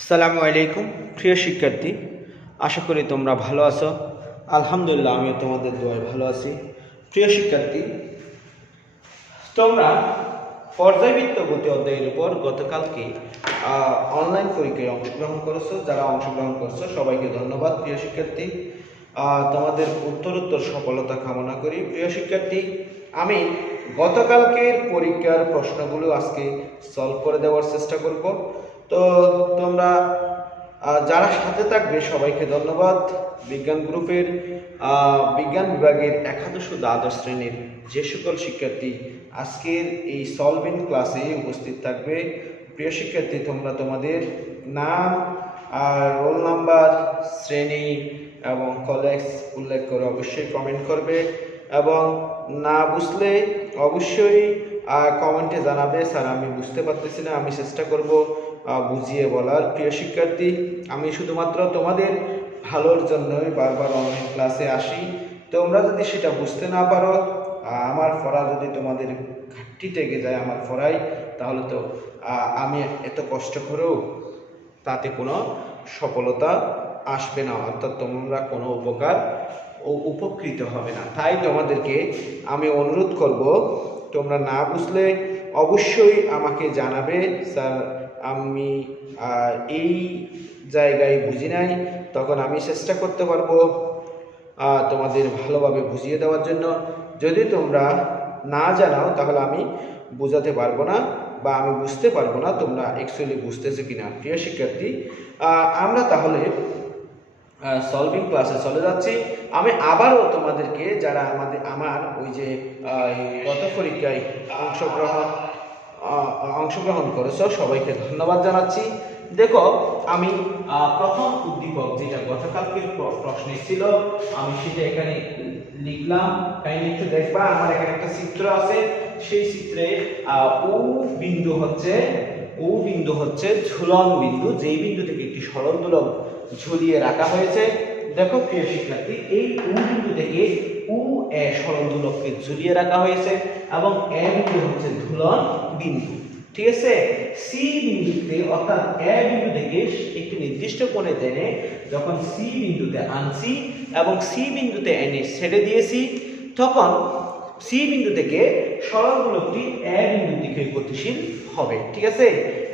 আসসালামু আলাইকুম প্রিয় শিক্ষার্থী, আশা করি তোমরা ভালো আছো। আলহামদুলিল্লাহ, আমিও তোমাদের দোয়ায় ভালো আছি। প্রিয় শিক্ষার্থী, তোমরা পর্যায়বৃত্ত গতি অধ্যায়ের উপর গতকালকে অনলাইন পরীক্ষায় অংশগ্রহণ করেছো। যারা অংশগ্রহণ করছো সবাইকে ধন্যবাদ। প্রিয় শিক্ষার্থী, তোমাদের উত্তরোত্তর সফলতা কামনা করি। প্রিয় শিক্ষার্থী, আমি গতকালকের পরীক্ষার প্রশ্নগুলো আজকে সলভ করে দেওয়ার চেষ্টা করব। তো তোমরা যারা সাথে থাকবে সবাইকে ধন্যবাদ। বিজ্ঞান গ্রুপের বিজ্ঞান বিভাগের একাদশ ও দ্বাদশ শ্রেণীর যে সকল শিক্ষার্থী আজকের এই সলভিং ক্লাসে উপস্থিত থাকবে, প্রিয় শিক্ষার্থী, তোমরা তোমাদের নাম আর রোল নাম্বার, শ্রেণী এবং কলেজ উল্লেখ করে অবশ্যই কমেন্ট করবে এবং না বুঝলে অবশ্যই কমেন্টে জানাবে, স্যার আমি বুঝতে পারতেছি না, আমি চেষ্টা করব বুঝিয়ে বলার। প্রিয় শিক্ষার্থী, আমি শুধুমাত্র তোমাদের ভালোর জন্যই বারবার অনলাইন ক্লাসে আসি। তোমরা যদি সেটা বুঝতে না পারো, আমার পড়া যদি তোমাদের ঘাটতি থেকে যায় আমার পড়ায়, তাহলে তো আমি এত কষ্ট করেও তাতে কোনো সফলতা আসবে না, অর্থাৎ তোমরা কোনো উপকৃত হবে না। তাই তোমাদেরকে আমি অনুরোধ করব, তোমরা না বুঝলে অবশ্যই আমাকে জানাবে, স্যার আমি এই জায়গায় বুঝি নাই, তখন আমি চেষ্টা করতে পারবো তোমাদের ভালোভাবে বুঝিয়ে দেওয়ার জন্য। যদি তোমরা না জানাও তাহলে আমি বোঝাতে পারবো না বা আমি বুঝতে পারবো না তোমরা অ্যাকচুয়ালি বুঝতেছো কিনা। প্রিয় শিক্ষার্থী, আমরা তাহলে সলভিং ক্লাসে চলে যাচ্ছি। আমি আবারও তোমাদেরকে যারা আমার ওই যে গত পরীক্ষায় অংশগ্রহণ করেছো সবাইকে ধন্যবাদ জানাচ্ছি। দেখো, আমি প্রথম উদ্দীপক যেটা গতকালকের প্রশ্নে ছিল আমি সেটা এখানে লিখলাম। কাইন্ডলি একটু দেখবা, আমার এখানে একটা চিত্র আছে। সেই চিত্রে ও বিন্দু হচ্ছে ঝুলন বিন্দু, যেই বিন্দু থেকে একটি সরল দোলক ঝুলিয়ে রাখা হয়েছে। দেখো প্রিয় শিক্ষার্থী, এই ও বিন্দু থেকে ও এ সরল দোলককে ঝুলিয়ে রাখা হয়েছে এবং এ বিন্দু হচ্ছে ঝুলন বিন্দু। ঠিক আছে, সি বিন্দুতে অর্থাৎ এ বিন্দু থেকে একটি নির্দিষ্ট কোণে টেনে যখন সি বিন্দুতে আনছি এবং সি বিন্দুতে এনে ছেড়ে দিয়েছি, তখন সি বিন্দু থেকে সরল দোলকটি এ বিন্দুর দিকে গতিশীল হবে। ঠিক আছে,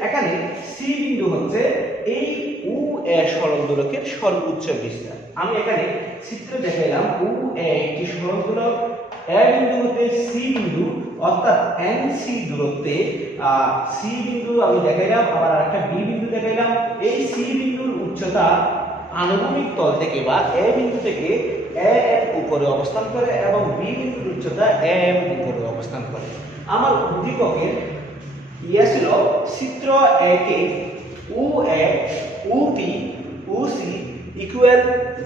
এখানে সি বিন্দু হচ্ছে এই ও এ সরল দোলকের সর্বোচ্চ বিস্তার। আমি এখানে চিত্রে দেখাইলাম ও এ একটি সরল দোলক, এ বিন্দু হতে সি বিন্দু অর্থাৎ এন সি দূরত্বে সি বিন্দু আমি দেখাইলাম, আবার একটা বি বিন্দু দেখাইলাম। এই সি বিন্দুর উচ্চতা আনুভূমিক তল থেকে বা এ বিন্দু থেকে এ এম উপরে অবস্থান করে এবং বি বিন্দুর উচ্চতা এ এম উপরে অবস্থান করে। আমার উদ্দীপকের ছিল চিত্র একে O A O B O C equal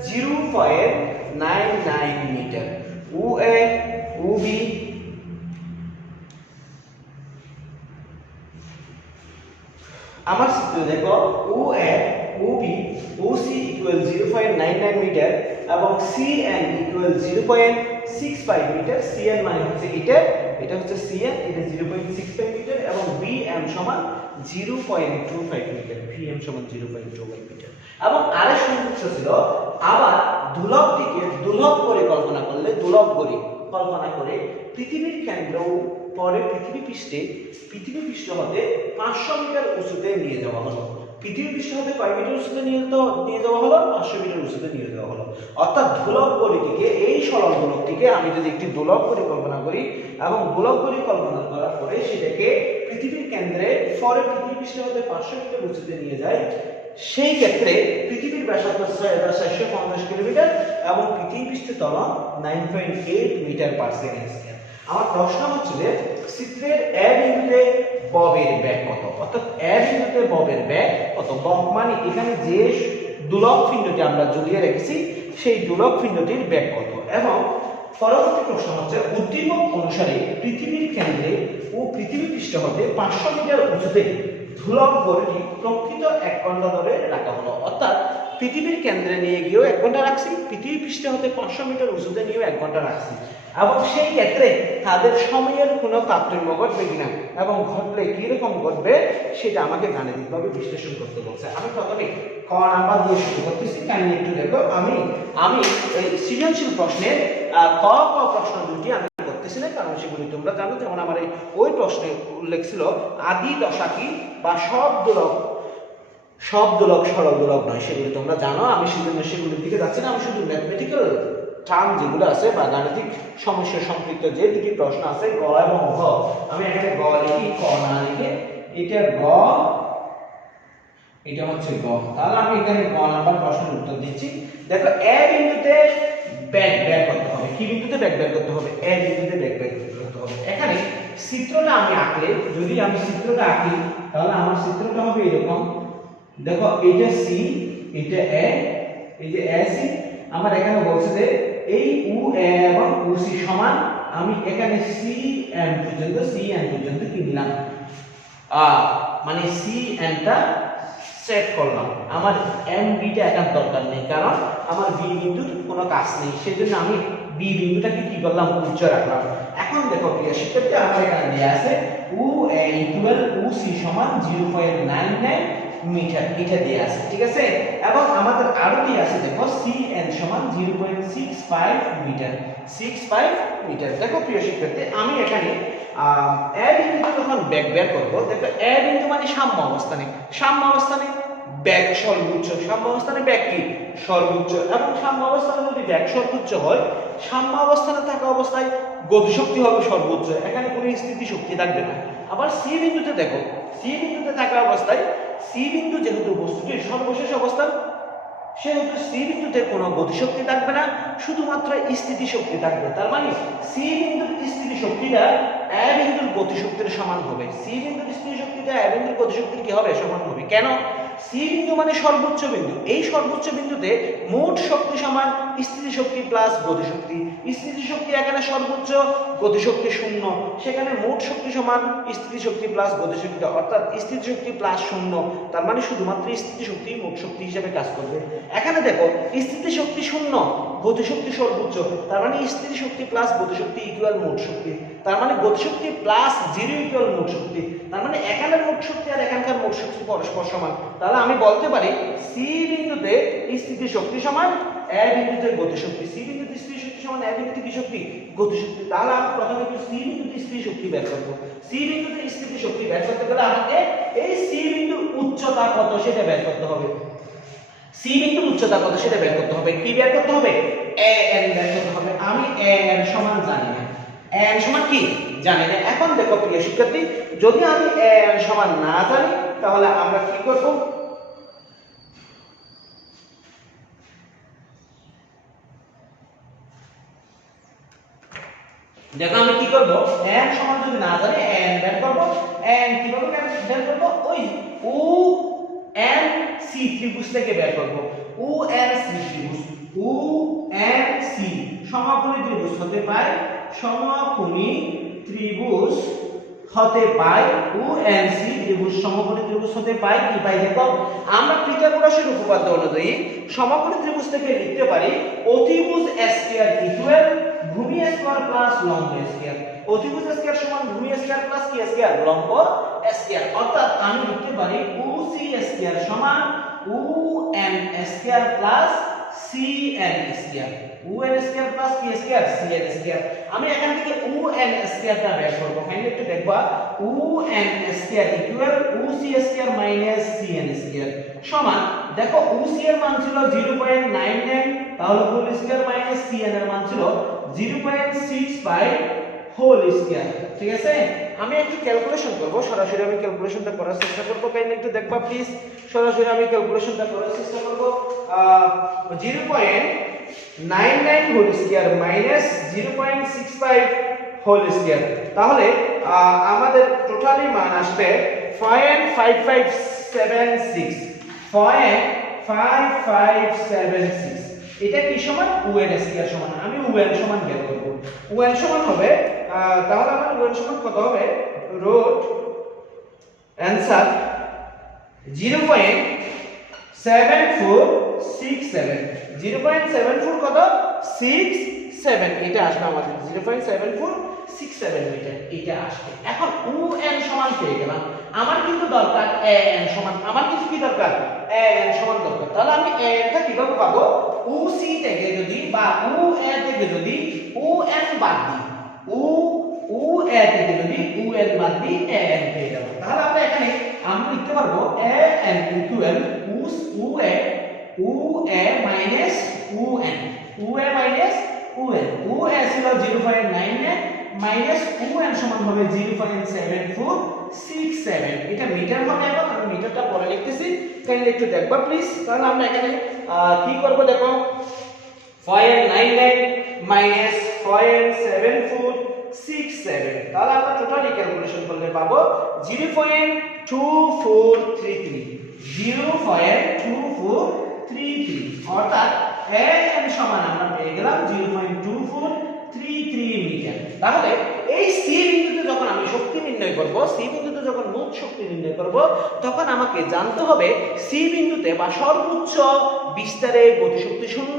0.99 metre. O A O B আমার চিত্র দেখো, O A O B O C equal 0.99 metre এবং C N equal 0.65 metre. C N মানে হচ্ছে এটা হচ্ছে সি এন, এটা 0.65 মিটার এবং বি এম সমান 0.25 মিটার, ভি এম সমান 0.25 মিটার। এবং আরেক সমস্যা ছিল, আবার দোলকটিকে দোলক করে কল্পনা করে পৃথিবীর কেন্দ্র পরে পৃথিবী পৃষ্ঠ হতে 500 মিটার উঁচুতে নিয়ে যাওয়া হলো। পৃথিবী পৃষ্ঠ হতে কয় মিটার উঁচুতে নিয়ে যাওয়া হলো? 500 মিটার উঁচুতে নিয়ে যাওয়া হলো। অর্থাৎ দোলক গড়িটিকে, এই সরল দোলকটিকে আমি যদি একটি দোলক পরিকল্পনা করি এবং দোলক পরিকল্পনা করার পরে সেটাকে পৃথিবীর কেন্দ্রে পরে পৃথিবী পৃষ্ঠ হতে 500 মিটার উঁচুতে নিয়ে যায়, সেই ক্ষেত্রে পৃথিবীর ব্যাসার্ধ 6450 কিলোমিটার এবং পৃথিবী পৃষ্ঠের ত্বরণ 9.8 মিটার পার সেকেন্ড স্কয়ার। আমার প্রশ্ন হচ্ছে যে চিত্রের এ বিন্দুতে ববের বেগ কত? অর্থাৎ এ বিন্দুতে ববের বেগ কত? বব মানে এখানে যে দোলক পিণ্ডটি আমরা ঝুলিয়ে রেখেছি সেই দোলক পিণ্ডটির বেগ কত? এবং পরবর্তী প্রশ্ন হচ্ছে উদ্দীপক অনুসারে পৃথিবীর কেন্দ্রে ও পৃথিবী পৃষ্ঠ হতে 500 মিটার উঁচুতে ধ্রুবক ভরটি প্রকৃত 1 ঘন্টা ধরে রাখা হলো। অর্থাৎ পৃথিবীর কেন্দ্রে নিয়ে গিয়েও 1 ঘন্টা রাখছি, পৃথিবী পৃষ্ঠে হতে 500 মিটার উঁচুতে নিয়েও 1 ঘন্টা রাখছি, এবং সেই ক্ষেত্রে তাদের সময়ের কোনো তারতম্য ঘটবে কিনা এবং ঘটলে কিরকম ঘটবে সেটা আমাকে গাণিতিকভাবে বিশ্লেষণ করতে বলছে। আমি প্রথমে ক নাম্বার দিয়ে শুরু করতেছি, কাইন্ডলি একটু দেখো। আমি এই সৃজনশীল প্রশ্নের ক প্রশ্ন দুটি আমি করতেছি না, কারণ সেগুলি তোমরা জানো। যেমন আমার ওই প্রশ্নে উল্লেখ ছিল আদি দশা কি বা শব্দলোক সরলদোলক নয়, সেগুলি তোমরা জানো। আমি সেগুলির দিকে যাচ্ছি না, আমি শুধু ম্যাথমেটিক্যাল টার্ম যেগুলো আছে বা গাণিতিক সমস্যা সম্পৃক্ত যে দুটি প্রশ্ন আছে গ এবং ঘ, আমি এখানে গ লিখি, ক না লিখে এটা গ, এটা হচ্ছে গ। তাহলে আমি এখানে গ নাম্বার প্রশ্নের উত্তর দিচ্ছি। দেখো এ বিন্দুতে ব্যাক করতে হবে। কি বিন্দুতে ব্যাক করতে হবে? এ বিন্দুতে ব্যাক করতে হবে। এখানে চিত্রটা আমি আঁকলে, যদি আমি চিত্রটা আঁকি তাহলে আমার চিত্রটা হবে এরকম। দেখো এটা সি, এটা এ, এই যে এ সি। আমার এখানে বলছে যে এই উ এ এবং উ সি সমান, আমি এখানে সি এন পর্যন্ত কি নিলাম, মানে সি এনটা সেট করলাম। আমার এম বিটা একান্ত দরকার নেই, কারণ আমার বি বিন্দুর কোনো কাজ নেই, সেজন্য আমি বি বিন্দুটাকে কি করলাম, উচ্চ রাখলাম। এখন দেখো প্রিয় শিক্ষার্থী, আমার এখানে দেয়া আছে উ এ ইকুয়াল উ সি সমান 0.99 মিটার, এটা দেয়া আছে, ঠিক আছে। এবং আমাদের আরো দেয়া আছে, দেখো সি এন সমান 0.65 মিটার, 65 মিটার। দেখো প্রিয় শিক্ষার্থী, আমি এখানে এ বিন্দুতে যখন ব্যাক বের করব, দেখো এ বিন্দু মানে সাম্য অবস্থানে ব্যাক সর্বোচ্চ, সাম্য অবস্থানে ব্যাক কি সর্বোচ্চ, এবং সাম্য অবস্থানে যদি ব্যাক সর্বোচ্চ হয়, সাম্য অবস্থানে থাকা অবস্থায় গতিশক্তি হবে সর্বোচ্চ, এখানে কোনো স্থিতি শক্তি থাকবে না। আবার সি বিন্দুতে দেখো, সি বিন্দুতে থাকা অবস্থায়, সি বিন্দু যেহেতু বস্তুটির সর্বশেষ অবস্থান, সেহেতু সি বিন্দুতে কোনো গতিশক্তি থাকবে না, শুধুমাত্র স্থিতি শক্তি থাকবে। তার মানে সি বিন্দুর স্থিতি শক্তিটা এ বিন্দুর গতিশক্তির সমান হবে। সি বিন্দুর স্থিতি শক্তিটা এ বিন্দুর গতিশক্তির কি হবে, সমান হবে। কেন? সি বিন্দু মানে সর্বোচ্চ বিন্দু, এই সর্বোচ্চ বিন্দুতে মোট শক্তি সমান স্থিতি শক্তি প্লাস গতিশক্তি। স্থিতি শক্তি এখানে সর্বোচ্চ, গতিশক্তি শূন্য, সেখানে মোট শক্তি সমান স্থিতি শক্তি প্লাস গতিশক্তি, অর্থাৎ স্থিতি শক্তি প্লাস শূন্য, তার মানে শুধুমাত্র স্থিতি শক্তি মোট শক্তি হিসেবে কাজ করবে। এখানে দেখো স্থিতি শক্তি শূন্য, গতিশক্তি সর্বোচ্চ, তার মানে স্থিতি শক্তি প্লাস গতিশক্তি ইকুয়াল মোট শক্তি, তার মানে গতিশক্তি প্লাস 0 ইকুয়াল মোট শক্তি, তার মানে এখানের মোট শক্তি আর এখানকার মোট শক্তি পরস্পর সমান। তাহলে আমি বলতে পারি সি বিন্দুতে স্থিতি শক্তি সমান এ বিন্দুতে গতিশক্তি, সি বিন্দুতে স্থিতি শক্তি সমান এ বিন্দুতে কি শক্তি, গতিশক্তি। তাহলে আমি প্রথমে একটু সি বিন্দুতে স্থিতি শক্তি বের করব। সি বিন্দুতে স্থিতি শক্তি বের করতে গেলে আমাকে এই সি বিন্দুর উচ্চতা কত সেটা বের করতে হবে। সি বিন্দুর উচ্চতা কত সেটা বের করতে হবে। কি বের করতে হবে? এ এন বের করতে হবে। আমি এ এন সমান জানি না, এ এন সমান কি জানি না। এখন দেখো প্রিয় শিক্ষার্থী, যদি আমি এ এন সমান না জানি, তাহলে আমরা কি করব, দেখো আমি কি করব, এন সমান যদি না জানি এন বের করব। এন কিভাবে বের করব? ওই ও এন সি ত্রিভুজ থেকে বের করব। ও এন সি ত্রিভুজ, ও এন সি সমকোণী ত্রিভুজ হতে পায়, সমকোণী ত্রিভুজ হতে পায়, ও এন সি ত্রিভুজ সমকোণী ত্রিভুজ হতে পায়। কি পাই? দেখো আমরা পিথাগোরাসের উপপাদ্য অনুযায়ী সমকোণী ত্রিভুজ থেকে লিখতে পারি অতিভুজ স্কয়ার ইকুয়াল ভূমি স্কয়ার প্লাস লম্ব স্কয়ার। অতিভুজ স্কয়ার সমান ভূমি স্কয়ার প্লাস কি স্কয়ার, লম্ব স্কয়ার। অর্থাৎ আমি লিখতে পারি OC স্কয়ার সমান UN square plus CN square, UN square plus কি স্কয়ার, CN স্কয়ার। আমি এখান থেকে UN স্কয়ারটা বের করব। ফাইনালি একটু দেখবা UN square equal OC square minus CN square সমান, দেখো OC এর মান ছিল 0.99, তাহলে হোল স্কয়ার মাইনাস CN এর মান ছিল 0.65 হোল স্কয়ার। ঠিক আছে, আমি একটু ক্যালকুলেশন করব, সরাসরি আমি ক্যালকুলেশনটা করার চেষ্টা করব। কাইন্ডলি একটু দেখবা প্লিজ, সরাসরি আমি ক্যালকুলেশনটা করার চেষ্টা করব। 0.99 whole square minus 0.65 whole square, তাহলে আমাদের টোটালি মান আসবে 0.5576, 0.5576। এটা কি সমান? UN স্কয়ার সমান। আমি UN সমান বের করব। UN সমান হবে, তাহলে আমার UN সমান কত হবে? রুট অ্যানসার 0.7467 0.74 কত 67 এটা আসবে আমাদের 0.7467 মিটার এটা আসবে। এখন UN সমান পেয়ে গেলাম, আমার কিন্তু দরকার AN সমান, আমার কিন্তু কি দরকার AN সমান দরকার। তাহলে আমি AN টা কিভাবে পাবো, OC থেকে যদি বা OA থেকে যদি UN বাদ দিই, OA থেকে যদি UN বাদ দিই AN পেয়ে যাব। তাহলে আমরা এখানে আমরা লিখতে পারবো AN equal OA minus UN, OA minus UN, OA ছিল 0.99 মাইনাস UN সমান হবে 0.7467। এটা মিটার হবে, এখন আমি মিটারটা পরে লিখতেছি, কাইন্ডলি একটু দেখবা প্লিজ। তাহলে আমরা এখানে কি করব দেখো, 0.99 মাইনাস 0.7467, তাহলে আমরা টোটালি ক্যালকুলেশন করলে পাবো 0.2433 0.2433, অর্থাৎ AN সমান আমরা পেয়ে গেলাম 0.2433 মিটার। তাহলে এই সি বিন্দুতে যখন আমি শক্তি নির্ণয় করব, সি বিন্দুতে যখন মোট শক্তি নির্ণয় করব, তখন আমাকে জানতে হবে সি বিন্দুতে বা সর্বোচ্চ বিস্তারে গতিশক্তি শূন্য,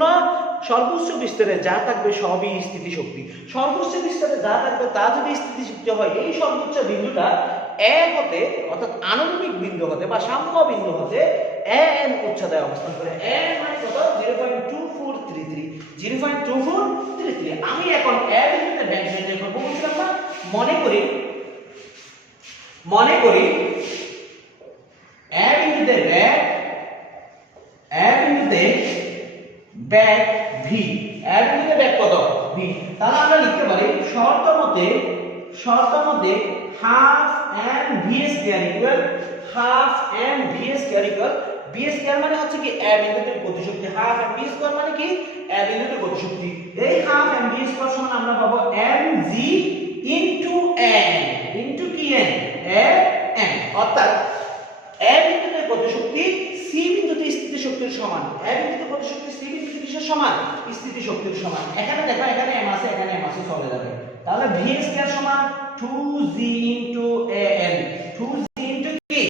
সর্বোচ্চ বিস্তারে যা থাকবে সবই স্থিতিশক্তি, সর্বোচ্চ বিস্তারে যা থাকবে তা যদি স্থিতিশক্তি হয়, এই সর্বোচ্চ বিন্দুটা এ হতে অর্থাৎ আণবিক বিন্দু হতে বা সাম্য বিন্দু হতে AN উচ্চতায় অবস্থান করে। AN মানে কত 0.2433 0.2433। আমি এখন A বিন্দুতে ব্যাক নির্ণয় করব, বুঝলাম না? মনে করি A বিন্দুতে ব্যাক V, A বিন্দুতে ব্যাক কত V। তাহলে আমরা লিখতে পারি শর্ত মতে half m v square equal half m v square equal v square মানে হচ্ছে কি a বিন্দুতে গতিশক্তি, হাফ m v স্কয়ার মানে কি a বিন্দুতে গতিশক্তি। এই হাফ m v স্কয়ার সমান আমরা পাবো mg ইনটু n ইনটু কি n a n, অর্থাৎ a বিন্দুতে গতিশক্তি c বিন্দুতে স্থিতিশক্তির সমান, a বিন্দুতে গতিশক্তি c বিন্দুতে কিসের সমান স্থিতিশক্তির সমান। এখানে দেখো এখানে m আছে, এখানে m আছে, চলে যাবে। তাহলে v স্কয়ার সমান 2g into an, 2g into কি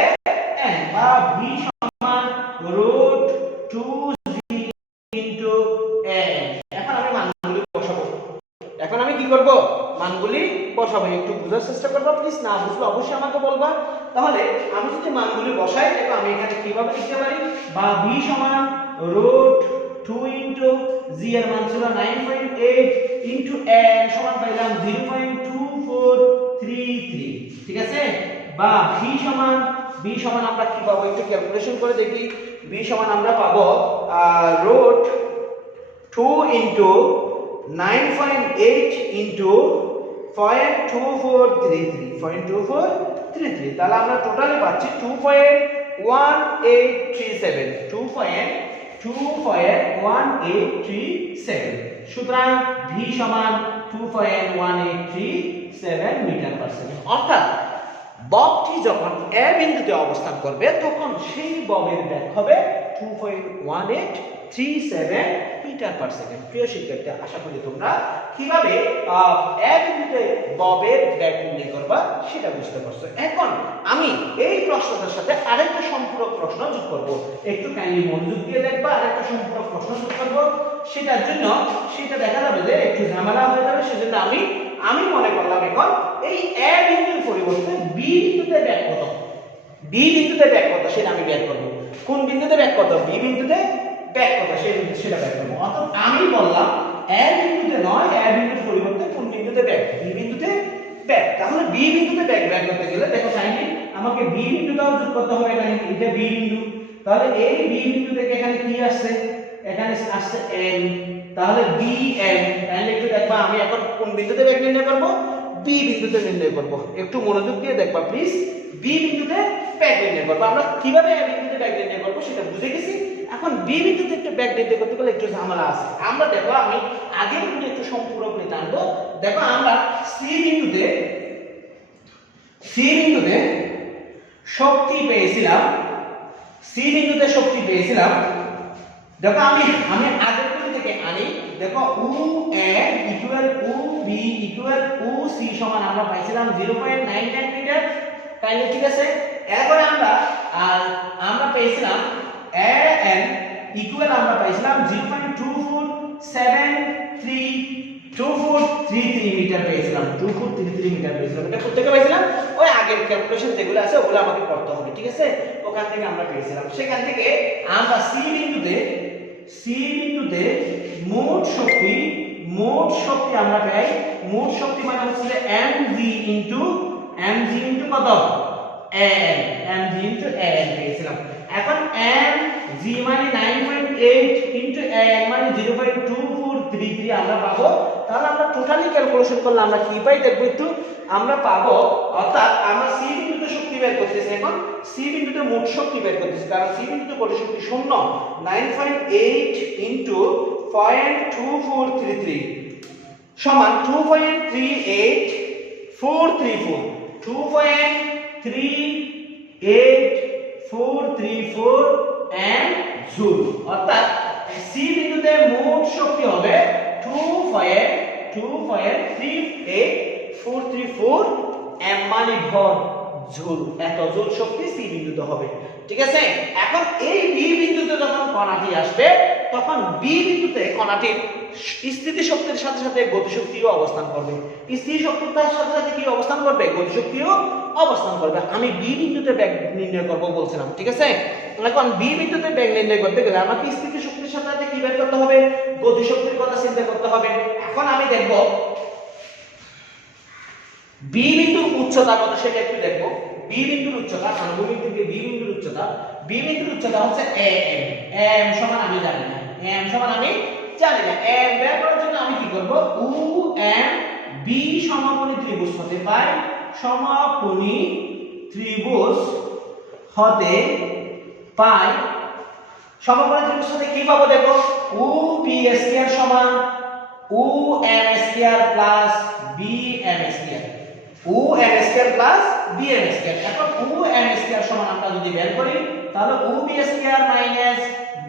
an, বা v সমান root 2g into an। এখন আমি মানগুলি বসাবো, এখন আমি কি করব মানগুলি বসাবো, একটু বোঝার চেষ্টা করবা প্লিজ, না বুঝলে অবশ্যই আমাকে বলবা। তাহলে আমি যদি মানগুলি বসাই, দেখো আমি এখানে কিভাবে লিখতে পারি, বা v সমান root 2 into g এর মান ছিল 9.8 into n সমান পাইলাম 0.2433, ঠিক আছে। বা v সমান আমরা কি পাবো একটু ক্যালকুলেশন করে দেখি। v সমান আমরা পাবো root 2 into 9.8 into 0.2433, তাহলে আমরা টোটালি পাচ্ছি 2.1837 2.1837। সুতরাং v সমান 2.1837 মিটার পার সেকেন্ড। অর্থাৎ ববটি যখন a বিন্দুতে অবস্থান করবে, তখন সেই ববের বেগ হবে 2.1837 মিটার পার সেকেন্ড। প্রিয় শিক্ষার্থী, আশা করি তোমরা কিভাবে a বিন্দুতে ববের বেগ নির্ণয় করবা সেটা বুঝতে পারছো। এখন আমি এই প্রশ্নটার সাথে আরেকটা সম্পূরক প্রশ্ন যোগ করব, একটু কাইন্ডলি মনোযোগ দিয়ে দেখবা। আরেকটা সম্পূরক প্রশ্ন যোগ করব, সেটার জন্য সেটা দেখা যাবে যে একটু ঝামেলা হয়ে যাবে, সেজন্য আমি মনে করলাম এখন এই a বিন্দুর পরিবর্তে b বিন্দুতে ব্যাক কত, b বিন্দুতে ব্যাক কত সেটা আমি বের করব। কোন বিন্দুতে ব্যাক কত, b বিন্দুতে ব্যাক কত সেটা বের করব। অর্থাৎ আমি বললাম a বিন্দুতে নয়, a বিন্দুর পরিবর্তে কোন বিন্দুতে ব্যাক, b বিন্দুতে ব্যাক। তাহলে b বিন্দুতে ব্যাক বের করতে গেলে দেখো কাইন্ডলি আমাকে b বিন্দুটাও যোগ করতে হবে। এখানে এটা b বিন্দু, তাহলে এই b বিন্দু থেকে এখানে কি আসছে, এখানে আসছে n, তাহলে bn। তাহলে একটু দেখবা আমি এখন কোন বিন্দুতে ব্যাক নির্ণয় করব, b বিন্দুতে নির্ণয় করব। একটু মনোযোগ দিয়ে দেখবা প্লিজ, b বিন্দুতে ব্যাক নির্ণয় করব। আমরা কিভাবে a বিন্দুতে ব্যাক নির্ণয় করব সেটা বুঝে গেছি। এখন b বিন্দুতে একটা ব্যাক নির্ণয় করতে গেলে একটু ঝামেলা আছে। আমরা দেখো আমি আগের ভিডিও একটু সম্পূরক নিয়ে টানবো। দেখো আমরা c বিন্দুতে শক্তি পেয়েছিলাম, c বিন্দুতে শক্তি পেয়েছিলাম। দেখো আমি আগের ভিডিও থেকে আনি, দেখো UA equal UB equal UC সমান আমরা পাইছিলাম 0.99 মিটার, তাইলে ঠিক আছে। এরপরে আমরা আর আমরা পেয়েছিলাম an ইকুয়াল আমরা পাইছিলাম 0.2433 মিটার পেয়েছিলাম, 2433 মিটার পেয়েছিলাম। এটা কোথা থেকে পাইছিলাম? ওই আগের ক্যালকুলেশন যেগুলো আছে ওগুলো আমাকে করতে হবে, ঠিক আছে? ওখান থেকে আমরা পেয়েছিলাম। সেখান থেকে আমরা সি বিন্দুতে মোট শক্তি আমরা পাই। মোট শক্তি মানে হচ্ছে mg ইনটু কত? mg ইনটু an পেয়েছিলাম। এখন mg মানে 9.8 ইনটু an মানে 0.2433 আমরা পাবো। তাহলে আমরা টোটালি ক্যালকুলেশন করলে আমরা কি পাই দেখব একটু। আমরা পাবো, অর্থাৎ আমরা সি বিন্দুতে শক্তি বের করতেছি। এখন সি বিন্দুতে মোট শক্তি বের করতেছি, কারণ সি বিন্দুতে গতি শক্তি শূন্য। 9.8 ইনটু 0.2433 সমান 2.38434 2.38434 এম জুল। অর্থাৎ সি বিন্দুতে মোট শক্তি হবে 2.38434 এম মানে ভর জুল। এত জুল শক্তি সি বিন্দুতে হবে, ঠিক আছে? এখন এই বি বিন্দুতে যখন কণাটি আসবে তখন বি বিন্দুতে কণাটির স্থিতি শক্তির সাথে সাথে গতি শক্তিও অবস্থান করবে। স্থিতি শক্তির সাথে সাথে কি অবস্থান করবে? গতি শক্তিও অবস্থান করবে। আমি বি বিন্দুতে বেগ নির্ণয় করব বলছিলাম, ঠিক আছে? এখন বি বিন্দুতে বেগ নির্ণয় করতে গেলে আমাকে স্থিতি শক্তির সাথে সাথে কি বের করতে হবে? গতি শক্তির কথা চিন্তা করতে হবে। এখন আমি দেখব বি বিন্দুর উচ্চতা কত সেটা একটু দেখব। বি বিন্দুর উচ্চতা, আনুভূমিক থেকে বি বিন্দুর উচ্চতা হচ্ছে am সমান আমি জানি না। am সমান আমি জানি না। am বের করার জন্য আমি কি করব? u m b সমকোণী ত্রিভুজ হতে পাই, সমকোণী ত্রিভুজ হতে পাই। সমকোণী ত্রিভুজ হতে কি পাবো দেখো? u b স্কয়ার সমান u m square plus b m square. u m square plus b m square. এখন u m স্কয়ার সমান আমরা যদি বের করি তাহলে u b square minus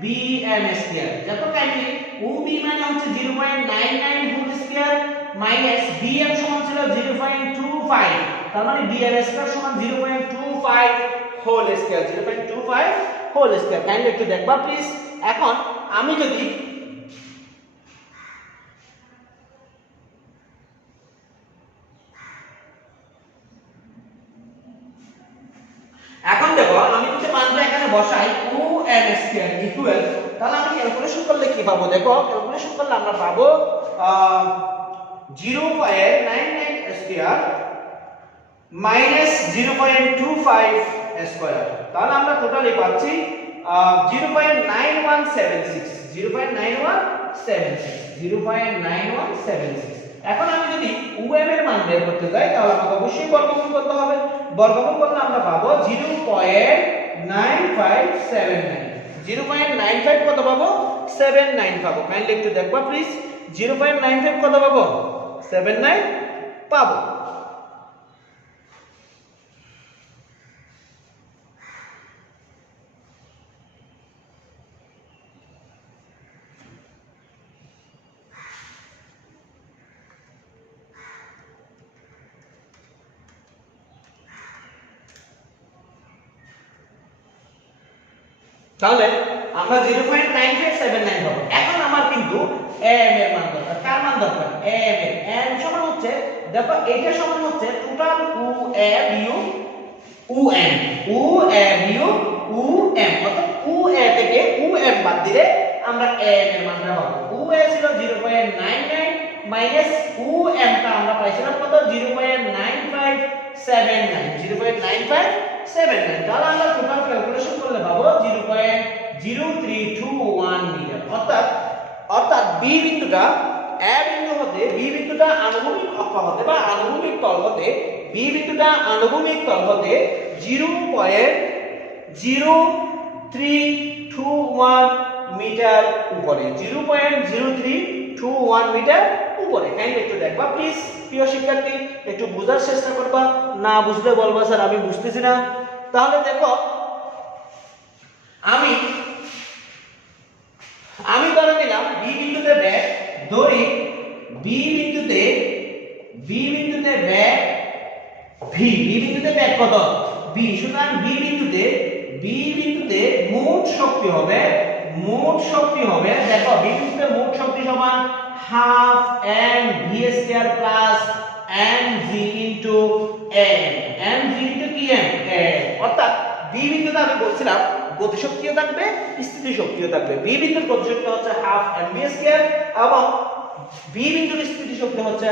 b m square. যত কাইন্ডলি u b মানে হচ্ছে 0.99 whole square minus b m সমান ছিল 0.25, তার মানে b m স্কয়ার সমান 0.25 whole square. 0.25 whole square. Kindly একটু দেখবা প্লিজ। এখন আমি যদি এখন দেখো আমি যদি মানটা এখানে বসাই u m স্কয়ার ইকুয়াল, তাহলে আমি ক্যালকুলেশন করলে কি পাবো দেখো? ক্যালকুলেশন করলে আমরা পাবো 0.99 স্কয়ার মাইনাস 0.25 স্কয়ার। তাহলে আমরা টোটালি পাচ্ছি 0.9176। এখন আমি যদি um এর মান বের করতে যাই তাহলে আমাকে অবশ্যই বর্গমূল করতে হবে। বর্গমূল করলে আমরা পাবো 0.9579। 0.95 কত পাবো? 79 পাবো। কাইন্ডলি একটু দেখবা প্লিজ। 0.95 কত পাবো? 79 পাবো। তাহলে আমরা 0.9579 পাবো। এখন আমার কিন্তু am এর মান দরকার। কার মান দরকার? am এর। am সমান হচ্ছে দেখো এইটা সমান হচ্ছে টোটাল u a বিয়োগ u m। u a বিয়োগ u m, অর্থাৎ u a থেকে u m বাদ দিলে আমরা am এর মানটা পাবো। u a ছিল 0.99 মাইনাস u m টা আমরা পাইছিলাম কত? 0.9579। তাহলে আমরা টোটাল ক্যালকুলেশন করলে পাবো 0.0321 মিটার। অর্থাৎ বি বিন্দুটা এ বিন্দু হতে বি বিন্দুটা আনুভূমিক অক্ষ হতে বা আনুভূমিক তল হতে বি বিন্দুটা আনুভূমিক তল হতে 0.0321 মিটার উপরে। 0.0321 মিটার উপরে। কাইন্ডলি একটু দেখবা প্লিজ প্রিয় শিক্ষার্থী, একটু বোঝার চেষ্টা করবা। না বুঝলে বলবা স্যার আমি বুঝতেছি না। তাহলে দেখো আমি ধরে নিলাম বি বিন্দুতে ব্যাগ ধরি বি বিন্দুতে ব্যাগ ভি। বি বিন্দুতে ব্যাগ কত? বি। সুতরাং বি বি বিন্দুতে মোট শক্তি হবে দেখো বি বিন্দুতে মোট শক্তি সমান half m v square plus m g into m g into কি এম অর্থাৎ বি বিন্দুতে আমি বলছিলাম গতিশক্তিও থাকবে স্থিতিশক্তিও থাকবে। বি বিন্দুর গতিশক্তি হচ্ছে হাফ এম ভি স্কয়ার এবং বি বিন্দুর স্থিতিশক্তি হচ্ছে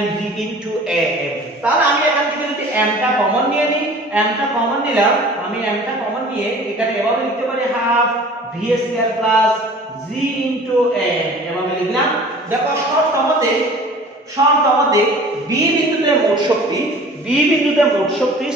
mg ইনটু am। তাহলে আমি এখান থেকে যদি m টা কমন নিয়ে নিই, m টা কমন নিলাম, আমি m টা কমন নিয়ে এখানে এভাবে লিখতে পারি half v square plus g into am এভাবে লিখলাম। দেখো শর্ত মতে b বিন্দুতে মোট শক্তি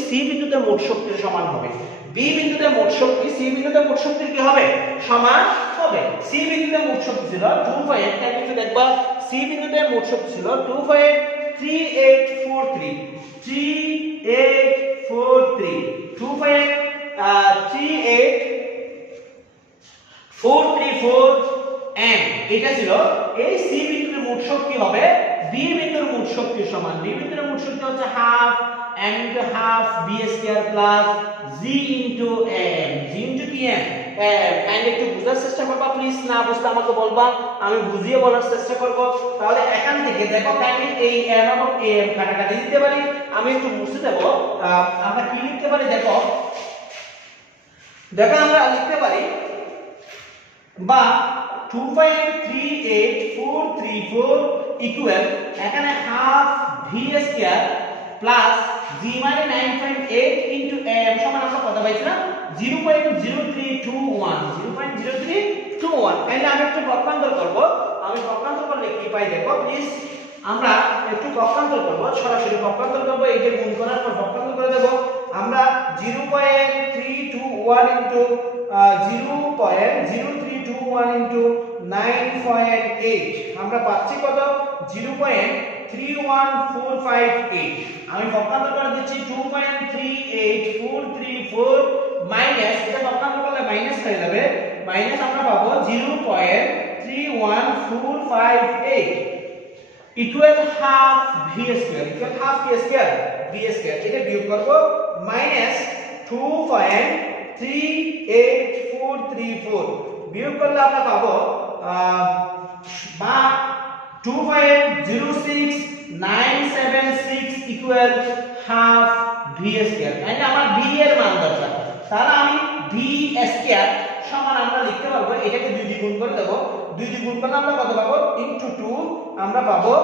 c বিন্দুতে মোট শক্তির সমান হবে। b বিন্দুতে মোট শক্তি c বিন্দুতে মোট শক্তির কি হবে সমান হবে। c বিন্দুতে মোট শক্তি ছিল 2 তাই একটু দেখবা c বিন্দুতে মোট শক্তি ছিল 2.3843 m এটা ছিল এই c বিন্দুর মোট শক্তি হবে b বিন্দুর মোট শক্তির সমান। b বিন্দুর মোট শক্তি হচ্ছে half m into half b square plus g into m g into কি m এন্ড একটু বুঝার চেষ্টা করবা প্লিজ, না বুঝতে আমাকে বলবা, আমি বুঝিয়ে বলার চেষ্টা করব। তাহলে এখান থেকে দেখো আমি এই m এবং am কাটাকাটি দিতে পারি, আমি একটু মুছে দেব। আমরা কি লিখতে পারি দেখো আমরা লিখতে পারি বা 2.38434 ইকুয়াল এখানে half v square plus g মানে 9.8 ইনটু m সমান আমরা কত পাইছিলাম 0.0321 তাহলে আমি একটু পক্ষান্তর করব। আমি পক্ষান্তর করলে কি পাই দেখো প্লিজ, আমরা একটু পক্ষান্তর করব, সরাসরি পক্ষান্তর করব, এই যে গুণ করার পর পক্ষান্তর করে দেব। আমরা 0.321 ইনটু 0.0321 ইনটু 9.8 আমরা পাচ্ছি কত 0.31458। আমি পক্ষান্তর করে দিচ্ছি 2.38434 মাইনাস, এটা পক্ষান্তর করলে মাইনাস হয়ে যাবে, মাইনাস আমরা পাবো 0.31458 ইকুয়াল হাফ ভি স্কয়ার এটা বিয়োগ করব মাইনাস 2.3834 বিয়োগ করলে আমরা পাবো বা 2.06976 ইকুয়াল হাফ ভি স্কয়ার। মানে আমার ভি এর মান দরকার, তাহলে আমি ভি স্কয়ার সমান আমরা লিখতে পারবো, এটাকে 2 দিয়ে গুণ করে দেব, 2 দিয়ে গুণ করলে আমরা কত পাবো ইনটু 2 আমরা পাবো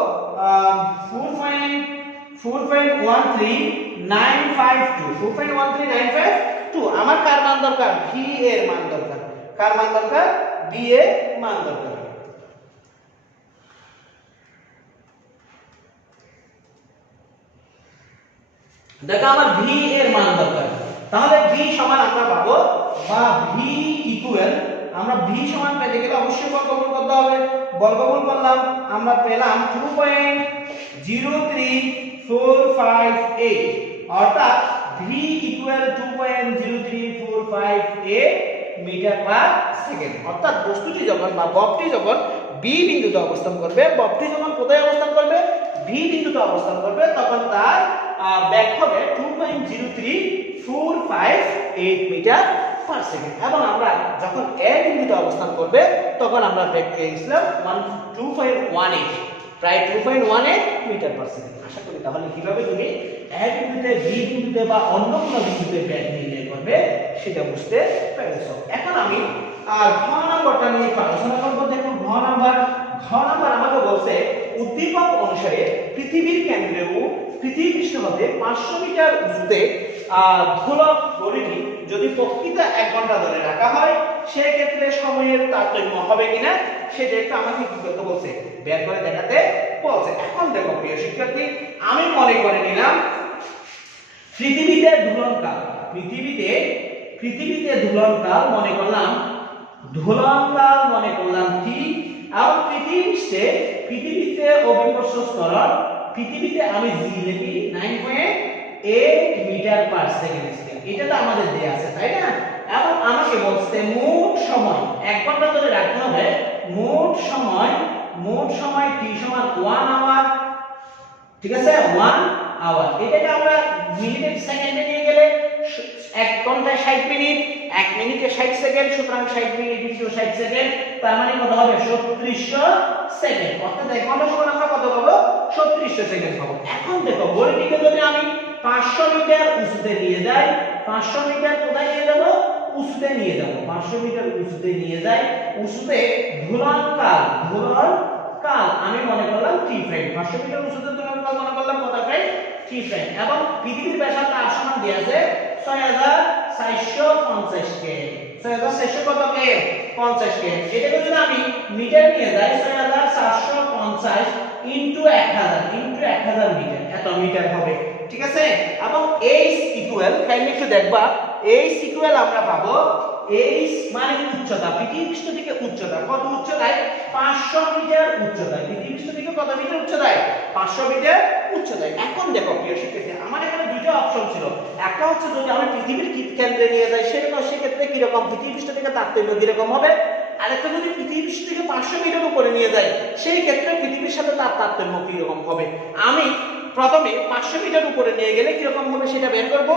4.13952 আমার কার মান দরকার ভি এর মান দরকার, কার মান দরকার ভি এর মান দরকার। দেখো আমার v এর মান দরকার, তাহলে v সমান আমরা পাবো বা v ইকুয়াল আমরা v সমান পেতে গেলে অবশ্যই বর্গমূল করতে হবে। বর্গমূল করলাম আমরা পেলাম 2.03458 অর্থাৎ v equal 2.03458 metre per second. অর্থাৎ বস্তুটি যখন বা ববটি যখন b বিন্দুতে অবস্থান করবে, ববটি যখন কোথায় অবস্থান করবে v বিন্দুতে অবস্থান করবে, তখন তার ব্যাক হবে 2.03458 মিটার পার সেকেন্ড। এবং আমরা যখন a বিন্দুতে অবস্থান করবে তখন আমরা ব্যাক পেয়েছিলাম 2.18 প্রায় 2.18 মিটার পার সেকেন্ড। আশা করি তাহলে কিভাবে তুমি a বিন্দুতে b বিন্দুতে বা অন্য কোনো বিন্দুতে ব্যাক নির্ণয় করবে সেটা বুঝতে পেরেছো। এখন আমি ঘ নম্বরটা নিয়ে আলোচনা করব। দেখো ঘ নাম্বার আমাকে বলছে উদ্দীপক অনুসারে পৃথিবীর কেন্দ্রে ও পৃথিবী পৃষ্ঠ হতে 500 মিটার উঁচুতে গোলক গড়িটি যদি প্রকৃত 1 ঘন্টা ধরে রাখা হয় সেই ক্ষেত্রে সময়ের তারতম্য হবে কিনা সেটা একটু আমাকে কি করতে বলছে বের করে দেখাতে বলছে। এখন দেখো প্রিয় শিক্ষার্থী, আমি মনে করে নিলাম পৃথিবীতে দুলনকাল মনে করলাম ঠিক, এবং পৃথিবীতে অভিকর্ষ ত্বরণ পৃথিবীতে আমি জি লিখি 9.8 মিটার পার সেকেন্ড স্কয়ার, এটা তো আমাদের দেয়া আছে তাই না। এবং আমাকে বলছে মোট সময় 1 ঘন্টা ধরে রাখতে হবে, মোট সময় t সমান 1 আওয়ার, ঠিক আছে 1 আওয়ার। এটাকে আমরা মিনিট সেকেন্ডে নিয়ে গেলে 1 ঘন্টায় 60 মিনিট, 1 মিনিটে 60 সেকেন্ড, সুতরাং 60 মিনিট ইনটু 60 সেকেন্ড, তার মানে কত হবে 3700 সেকেন্ড। অর্থাৎ 1 ঘন্টা সময় আমরা কত পাবো 3700 সেকেন্ড পাবো। এখন দেখো ঘড়িটিকে যদি আমি 500 মিটার উঁচুতে নিয়ে যাই, 500 মিটার কোথায় নিয়ে যাব, উঁচুতে নিয়ে যাব, 500 মিটার উঁচুতে নিয়ে যাই, উঁচুতে ঘূর্ণন কাল আমি মনে করলাম টি ফ্রেম, 500 মিটার উঁচুতে ঘূর্ণন কাল মনে করলাম কত ফ্রেম, টি ফ্রেম। এবং পৃথিবীর ব্যাসার্ধ আর সমান দেয়া আছে 6450 কে, 6400 কত কে 50 কে। এটাকে যদি আমি মিটার নিয়ে যাই 6450 ইনটু 1000 মিটার, এত মিটার হবে, ঠিক আছে। এবং এইচ ইকুয়াল, কাইন্ডলি একটু দেখবা, এইচ ইকুয়াল আমরা পাবো, এইচ মানে উচ্চতা, পৃথিবীপৃষ্ঠ থেকে উচ্চতা, কত উচ্চতায় 500 মিটার উচ্চতায়, পৃথিবীপৃষ্ঠ থেকে কত মিটার উচ্চতায় 500 মিটার উচ্চতায়। এখন দেখো প্রিয় শিক্ষার্থী, আমার এখানে দুইটা অপশন ছিল, একটা হচ্ছে যদি আমি পৃথিবীর কেন্দ্রে নিয়ে যাই সেক্ষেত্রে কি রকম, পৃথিবীপৃষ্ঠ থেকে তারতম্য কি রকম হবে, আরেকটা যদি পৃথিবীপৃষ্ঠ থেকে 500 মিটার উপরে নিয়ে যাই সেই ক্ষেত্রে পৃথিবীর সাথে তার তারতম্য কি রকম হবে। আমি প্রথমে 500 মিটার উপরে নিয়ে গেলে কি রকম হবে সেটা বের করব,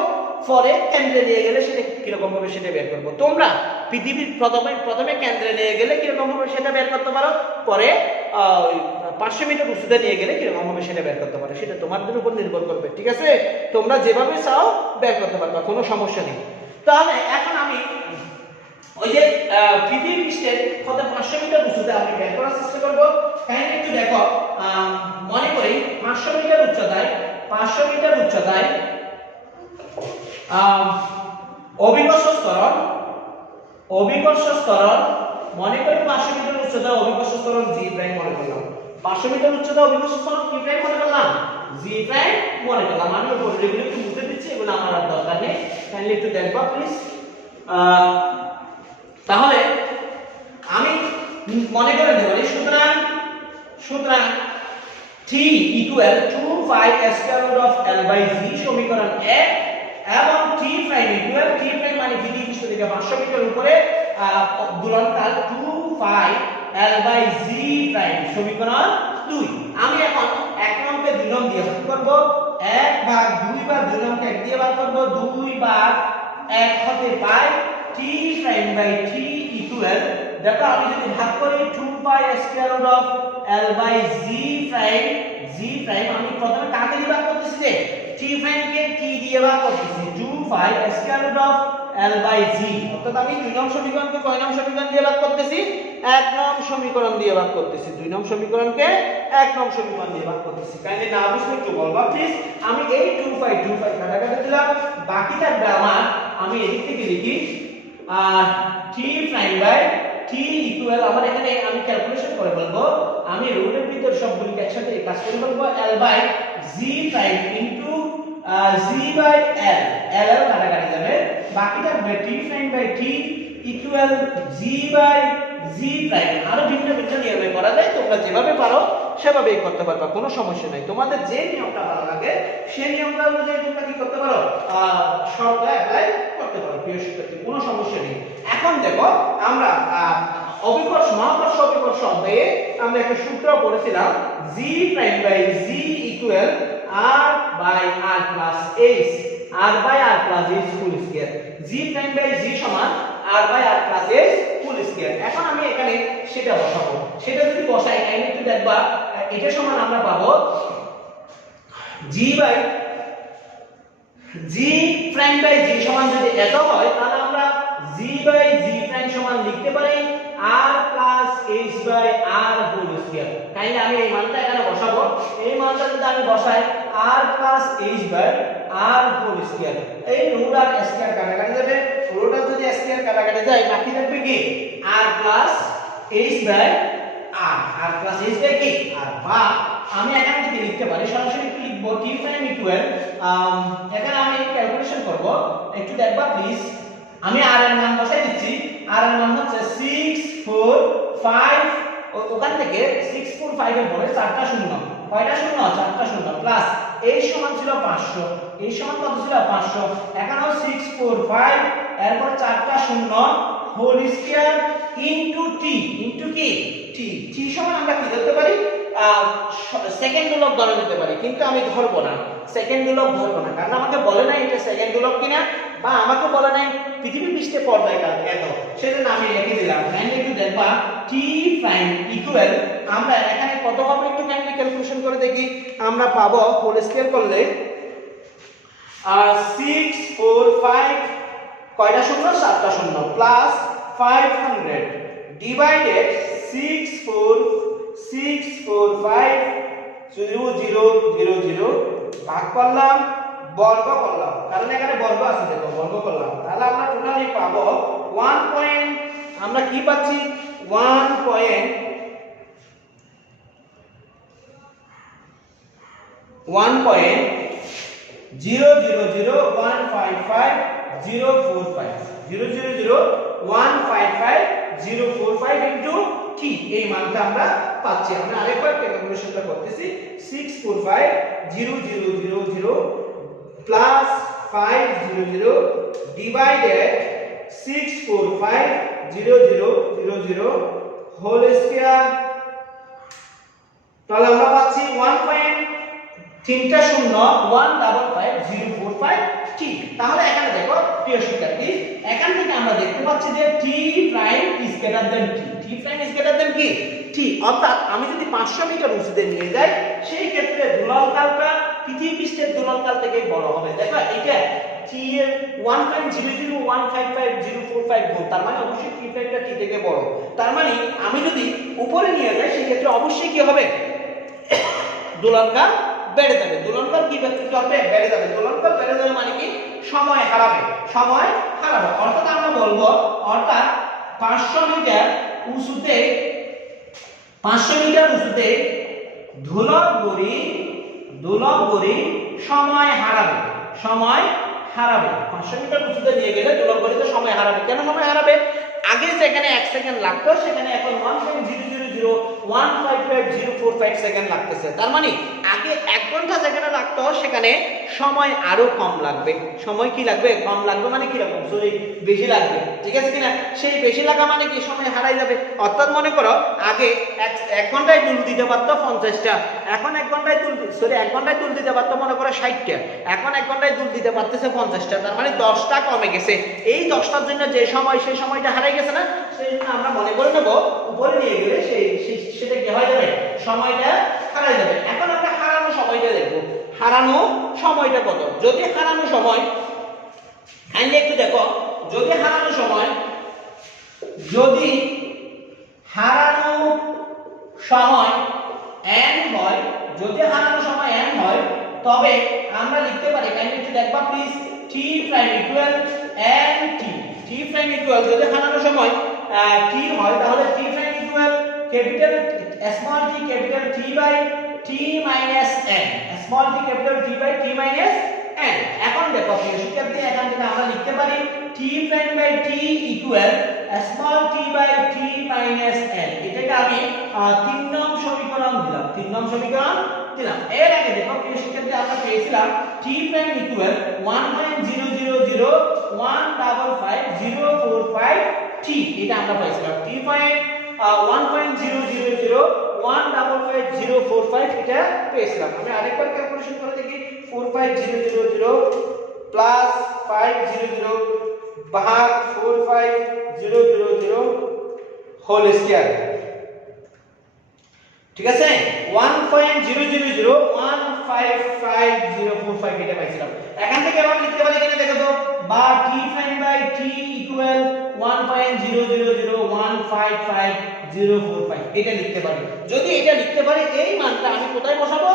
পরে কেন্দ্রে নিয়ে গেলে সেটা কি রকম হবে সেটা বের করব। তোমরা পৃথিবীর প্রথমে কেন্দ্রে নিয়ে গেলে কি রকম হবে সেটা বের করতে পারো, পরে 500 মিটার উঁচুতে নিয়ে গেলে কি রকম হবে সেটা বের করতে পারো, সেটা তোমাদের উপর নির্ভর করবে, ঠিক আছে। তোমরা যেভাবে চাও বের করতে পারবে, কোনো সমস্যা নেই। তাহলে এখন আমি ওই যে পৃথিবী পৃষ্ঠের কত 500 মিটার উঁচুতে আমি বের করার চেষ্টা করব। কাইন্ডলি একটু দেখো, মনে করি 500 মিটার উচ্চতায় অভিকর্ষ ত্বরণ মনে করি 500 মিটার উচ্চতায় অভিকর্ষ ত্বরণ জি প্রাইম মনে করলাম, 500 মিটার উচ্চতায় অভিকর্ষ ত্বরণ কি প্রাইম মনে করলাম, জি প্রাইম মনে করলাম। আমি এগুলো একটু বুঝতে দিচ্ছি, এগুলো আমার আর দরকার নেই, কাইন্ডলি একটু দেখবা প্লিজ। তাহলে আমি মনে করে দেব, সুতরাং T equal 2 pi square root of L by Z সমীকরণ 1 এবং T prime equal, T prime মানে পৃথিবীপৃষ্ঠ থেকে 500 মিটার উপরে দুলনকাল 2 pi L by Z prime সমীকরণ 2। আমি এখন 1 নংকে 2 নং দিয়ে ভাগ করব, 1 ভাগ 2 বার 2 নংকে 1 দিয়ে ভাগ করব, 2 বার 1 হতে পাই T prime by T equal, দেখো আমি যদি ভাগ করি 2 pi square root of L by Z prime, আমি প্রথমে কাকে দিয়ে ভাগ করতেছি, যে T prime কে T দিয়ে ভাগ করতেছি, 2 pi square root of L by Z, অর্থাৎ আমি 2 নং সমীকরণকে কয় নং সমীকরণ দিয়ে ভাগ করতেছি, 1 নং সমীকরণ দিয়ে ভাগ করতেছি, 2 নং সমীকরণকে 1 নং সমীকরণ দিয়ে ভাগ করতেছি। কাইন্ডলি না বুঝলে একটু বলবা প্লিজ। আমি এই 2 pi কাটাকাটি দিলাম, বাকি থাকবে আমার, আমি এদিক থেকে লিখি T prime by T equal, আমার এখানে আমি ক্যালকুলেশন করে বলবো, আমি রুটের ভিতর সবগুলোকে একসাথে কাজ করে বলবো, L by Z prime into Z by L কাটাকাটি যাবে, বাকি থাকবে T prime by T equal Z by Z prime। আরো ভিন্ন নিয়মে করা যায়, তোমরা যেভাবে পারো সেভাবেই করতে পারবা, কোনো সমস্যা নাই। তোমাদের যে নিয়মটা ভালো লাগে সেই নিয়মটা অনুযায়ী তোমরা কি করতে পারো, সবটা অ্যাপ্লাই করতে পারো প্রিয় শিক্ষার্থী, কোনো সমস্যা নেই। এখন দেখো আমরা মহাকর্ষ অভিকর্ষ অধ্যায়ে আমরা একটা সূত্র পড়েছিলাম, G prime by G equal R by R plus H, R by R plus H full square, G prime by G সমান R by R plus H full square। এখন আমি এখানে সেটা বসাবো, সেটা যদি বসাই কাইন্ডলি একটু দেখবা, এটা সমান আমরা পাবো G prime by G সমান যদি এত হয় তাহলে আমরা G by G prime সমান লিখতে পারি R plus H by R whole square। Kindly আমি এই মানটা এখানে বসাবো, এই মানটা যদি আমি বসাই R plus H by R whole square, এই রুট আর স্কয়ার কাটাকাটি যাবে, রুট আর যদি স্কয়ার কাটাকাটি যায় বাকি থাকবে কি R plus H by R plus H by কি R, বা আমি এখান থেকে লিখতে পারি সরাসরি কি লিখব, T prime equal, এখানে আমি ক্যালকুলেশন করব, একটু দেখবা প্লিজ। আমি R এর মান বসাই দিচ্ছি, R এর মান হচ্ছে 645, ওখান থেকে 645 এর পরে 4টা শূন্য, কয়টা শূন্য 4টা শূন্য, প্লাস এই সমান ছিল 500, এই সমান কত ছিল 500, এখানেও 645 এরপর 4টা শূন্য whole square into t, into কি টি সমান আমরা কি ধরতে পারি, সেকেন্ড দুলক ধরে নিতে পারি, কিন্তু আমি ধরবো না, সেকেন্ড দুলক ধরবো না, কারণ আমাকে বলে না এটা সেকেন্ড দুলক কিনা, বা আমাকে বলা নাই পৃথিবী পৃষ্ঠে পর্যায়কাল এত, সেজন্য আমি লিখে দিলাম। কাইন্ডলি একটু দেখবা টি প্রাইম ইকুয়াল, আমরা এখানে কত পাবো একটু কাইন্ডলি ক্যালকুলেশন করে দেখি। আমরা পাবো হোল স্কয়ার করলে 6 4 5 কয়টা শূন্য, 7টা শূন্য, প্লাস 500 ডিভাইডেড 6 4 5 0 0 0 0 ভাগ করলাম, বর্গ করলাম, কারণ এখানে বর্গ আছে, দেখো বর্গ করলাম, তাহলে আমরা টোটালি পাবো 1 পয়েন্ট, আমরা কি পাচ্ছি 1.00155,045,045 ইনটু টি, এই মানটা আমরা পাচ্ছি। আমরা আরেকবার ক্যালকুলেশনটা করতেছি, 645,000 প্লাস 500 ডিভাইডেড 645,000 হোল স্কয়ার, তাহলে আমরা পাচ্ছি 1.355045 টি। তাহলে এখানে দেখো প্রিয় শিক্ষার্থী, এখান থেকে আমরা দেখতে পাচ্ছি যে T prime is greater than T, T prime is greater than কি টি, অর্থাৎ আমি যদি 500 মিটার উঁচুতে নিয়ে যাই সেই ক্ষেত্রে দুলনকালটা পৃথিবী পৃষ্ঠের দুলনকাল থেকে বড় হবে। দেখো এটা টি এর 1.00155,045 গুণ, তার মানে অবশ্যই টি প্রাইমটা টি থেকে বড়। তার মানে আমি যদি উপরে নিয়ে যাই সেই ক্ষেত্রে অবশ্যই কি হবে, দোলনকাল বেড়ে যাবে। দোলনকাল কি করবে, বেড়ে যাবে। দোলনকাল বেড়ে যাবে মানে কি, সময় হারাবে, সময় হারাবে। অর্থাৎ আমরা বলবো, অর্থাৎ 500 মিটার উঁচুতে দোলক গড়ি সময় হারাবে, সময় হারাবে। 500 মিটার উঁচুতে নিয়ে গেলে দোলক গড়িতে সময় হারাবে। কেন সময় হারাবে, আগে যেখানে 1 সেকেন্ড লাগতো সেখানে এখন 1.000155045 সেকেন্ড লাগতেছে। তার মানে আগে 1 ঘন্টা যেখানে লাগতো সেখানে সময় আরো কম লাগবে। সময় কি লাগবে, কম লাগবে মানে কি রকম, সরি বেশি লাগবে, ঠিক আছে কিনা। সেই বেশি লাগা মানে কি, সময় হারাই যাবে। অর্থাৎ মনে করো আগে 1 ঘন্টায় তুল দিতে পারতো 50টা, এখন 1 ঘন্টায় তুল দিতে পারতো মনে করো 60টা, এখন 1 ঘন্টায় তুল দিতে পারতেছে 50টা। তার মানে 10টা কমে গেছে। এই 10টার জন্য যে সময়, সেই সময়টা হারাই গেছে না, সেই জন্য আমরা মনে করে নেব উপরে নিয়ে গেলে সেটা কি হয়ে যাবে, সময়টা হারাই যাবে। এখন আমরা হারানো সময়টা দেখব, হারানো সময়টা কত। যদি হারানো সময় কাইন্ডলি একটু দেখো, যদি হারানো সময় n হয়, তবে আমরা লিখতে পারি, কাইন্ডলি একটু দেখবা please, t prime equal nt। t prime equal, যদি হারানো সময় t হয় তাহলে t prime equal capital small t capital t by t minus n, small t capital t by t minus n। এখন দেখো প্রিয় শিক্ষার্থী, এখান থেকে আমরা লিখতে পারি t prime by t equal small t by t minus n। এটাকে আমি 3 নং সমীকরণ দিলাম। এর আগে দেখো প্রিয় শিক্ষার্থী, আমরা পেয়েছিলাম t প্রাইম ইকুয়াল 1.000155045 t, এটা আমরা পাইছিলাম। t প্রাইম 1.000155045 এটা পেয়েছিলাম। আমি আরেকবার ক্যালকুলেশন করে দেখি, 45000 প্লাস 500 ভাগ 45000 হোল স্কয়ার, ঠিক আছে। 1.000155045 এটা পাইছিলাম। এখান থেকে আমরা লিখতে পারি, এখানে দেখো তো, বা t prime by t equal 1.000155045 এটা লিখতে পারি। যদি এটা লিখতে পারি, এই মানটা আমি কোথায় বসাবো,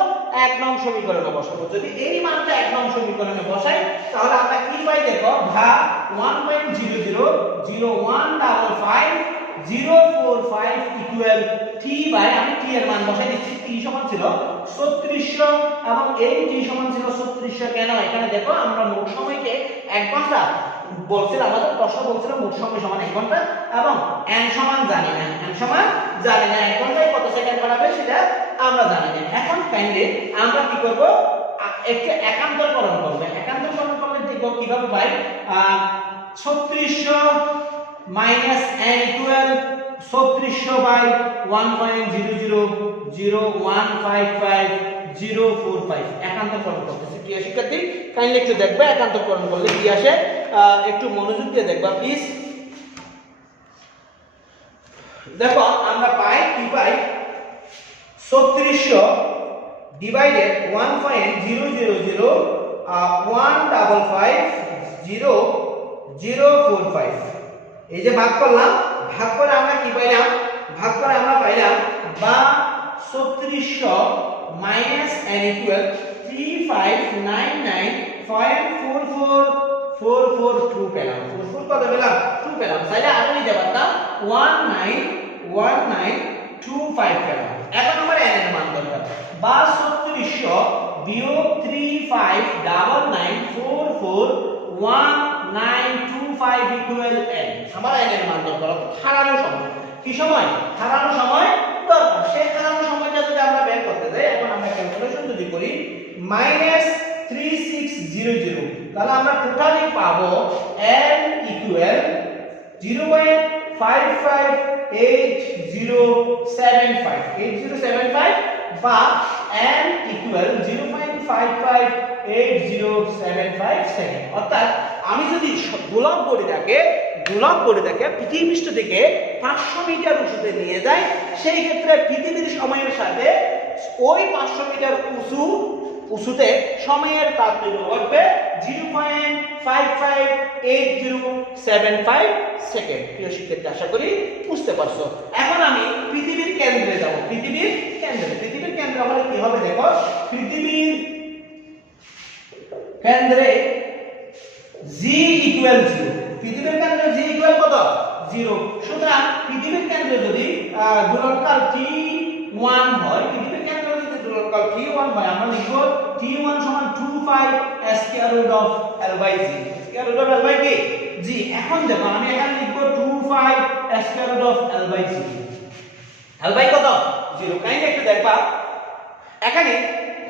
1 নং সমীকরণে বসাবো। যদি এই মানটা 1 নং সমীকরণে বসাই তাহলে আমরা কি পাই দেখো, ভাগ 1.000155045 ইকুয়াল t বাই, আমি t এর মান বসাই দিচ্ছি, t সমান ছিল 3600 এবং এই t সমান ছিল 3600। কেন, এখানে দেখো আমরা মোট সময়কে 1 ঘন্টা বলছিল, আমাদের প্রশ্ন বলছিল মোট সময় সমান 1 ঘন্টা এবং n সমান জানি না, 1 ঘন্টায় কত সেকেন্ড বাড়াবে সেটা আমরা জানি না। এখন কাইন্ডলি আমরা কি করব, একটা একান্তরকরণ করব। একান্তরকরণ করলে দেখো কিভাবে পাই, 3600 মাইনাস n ইকুয়াল 3600 বাই 1.000155045 একান্তরকরণ করতেছি। প্রিয় শিক্ষার্থী, কাইন্ডলি একটু দেখবে একান্তরকরণ করলে কি আসে। একটু মনোযোগ দিয়ে দেখবা প্লিজ। দেখো আমরা পাই কি পাই 3600 ডিভাইডেড 1.00155045 এই যে ভাগ করলাম, ভাগ করে আমরা কি পাইলাম, ভাগ করে আমরা পাইলাম বা 3600 মাইনাস n ইকুয়াল 3599.444442 পেলাম। 44 কত পেলাম? 2 পেলাম। তাইলে আগে নিতে পারতাম 191925 পেলাম। এখন আমার n এর মান দরকার বা 3600 বিয়োগ 3599441925 ইকুয়াল n। আমার n এর মান দরকার হারানো সময়। কি সময়? হারানো সময় দরকার। সেই হারানো সময়টা যদি আমরা বের করতে যাই, এখন আমরা ক্যালকুলেশন যদি করি -3600, তাহলে আমরা টোটালি পাবো n ইকুয়াল 0.558075 বা n ইকুয়াল 0.558075 সেকেন্ড। অর্থাৎ আমি যদি দোলক গড়িটাকে পৃথিবী পৃষ্ঠ থেকে 500 মিটার উঁচুতে নিয়ে যাই, সেই ক্ষেত্রে পৃথিবীর সময়ের সাথে ওই 500 মিটার উঁচুতে সময়ের তারতম্য ঘটবে 0.558075 সেকেন্ড। প্রিয় শিক্ষার্থী, আশা করি বুঝতে পারছো। এখন আমি পৃথিবীর কেন্দ্রে যাব। পৃথিবীর কেন্দ্রে হলে কি হবে দেখো, পৃথিবীর কেন্দ্রে g ইকুয়াল 0। পৃথিবীর কেন্দ্রে g ইকুয়াল কত? 0। সুতরাং পৃথিবীর কেন্দ্রে যদি দূরত্বকাল t1 হয়, পৃথিবীর কেন্দ্রে যদি দূরত্বকাল t1 হয়, আমরা লিখব t1 সমান 2 square root of l by g। square root of l by g। এখন দেখো আমি এখানে লিখব 2 square root of l by g। l by কত? 0। কাইন্ডলি একটু দেখবা, এখানে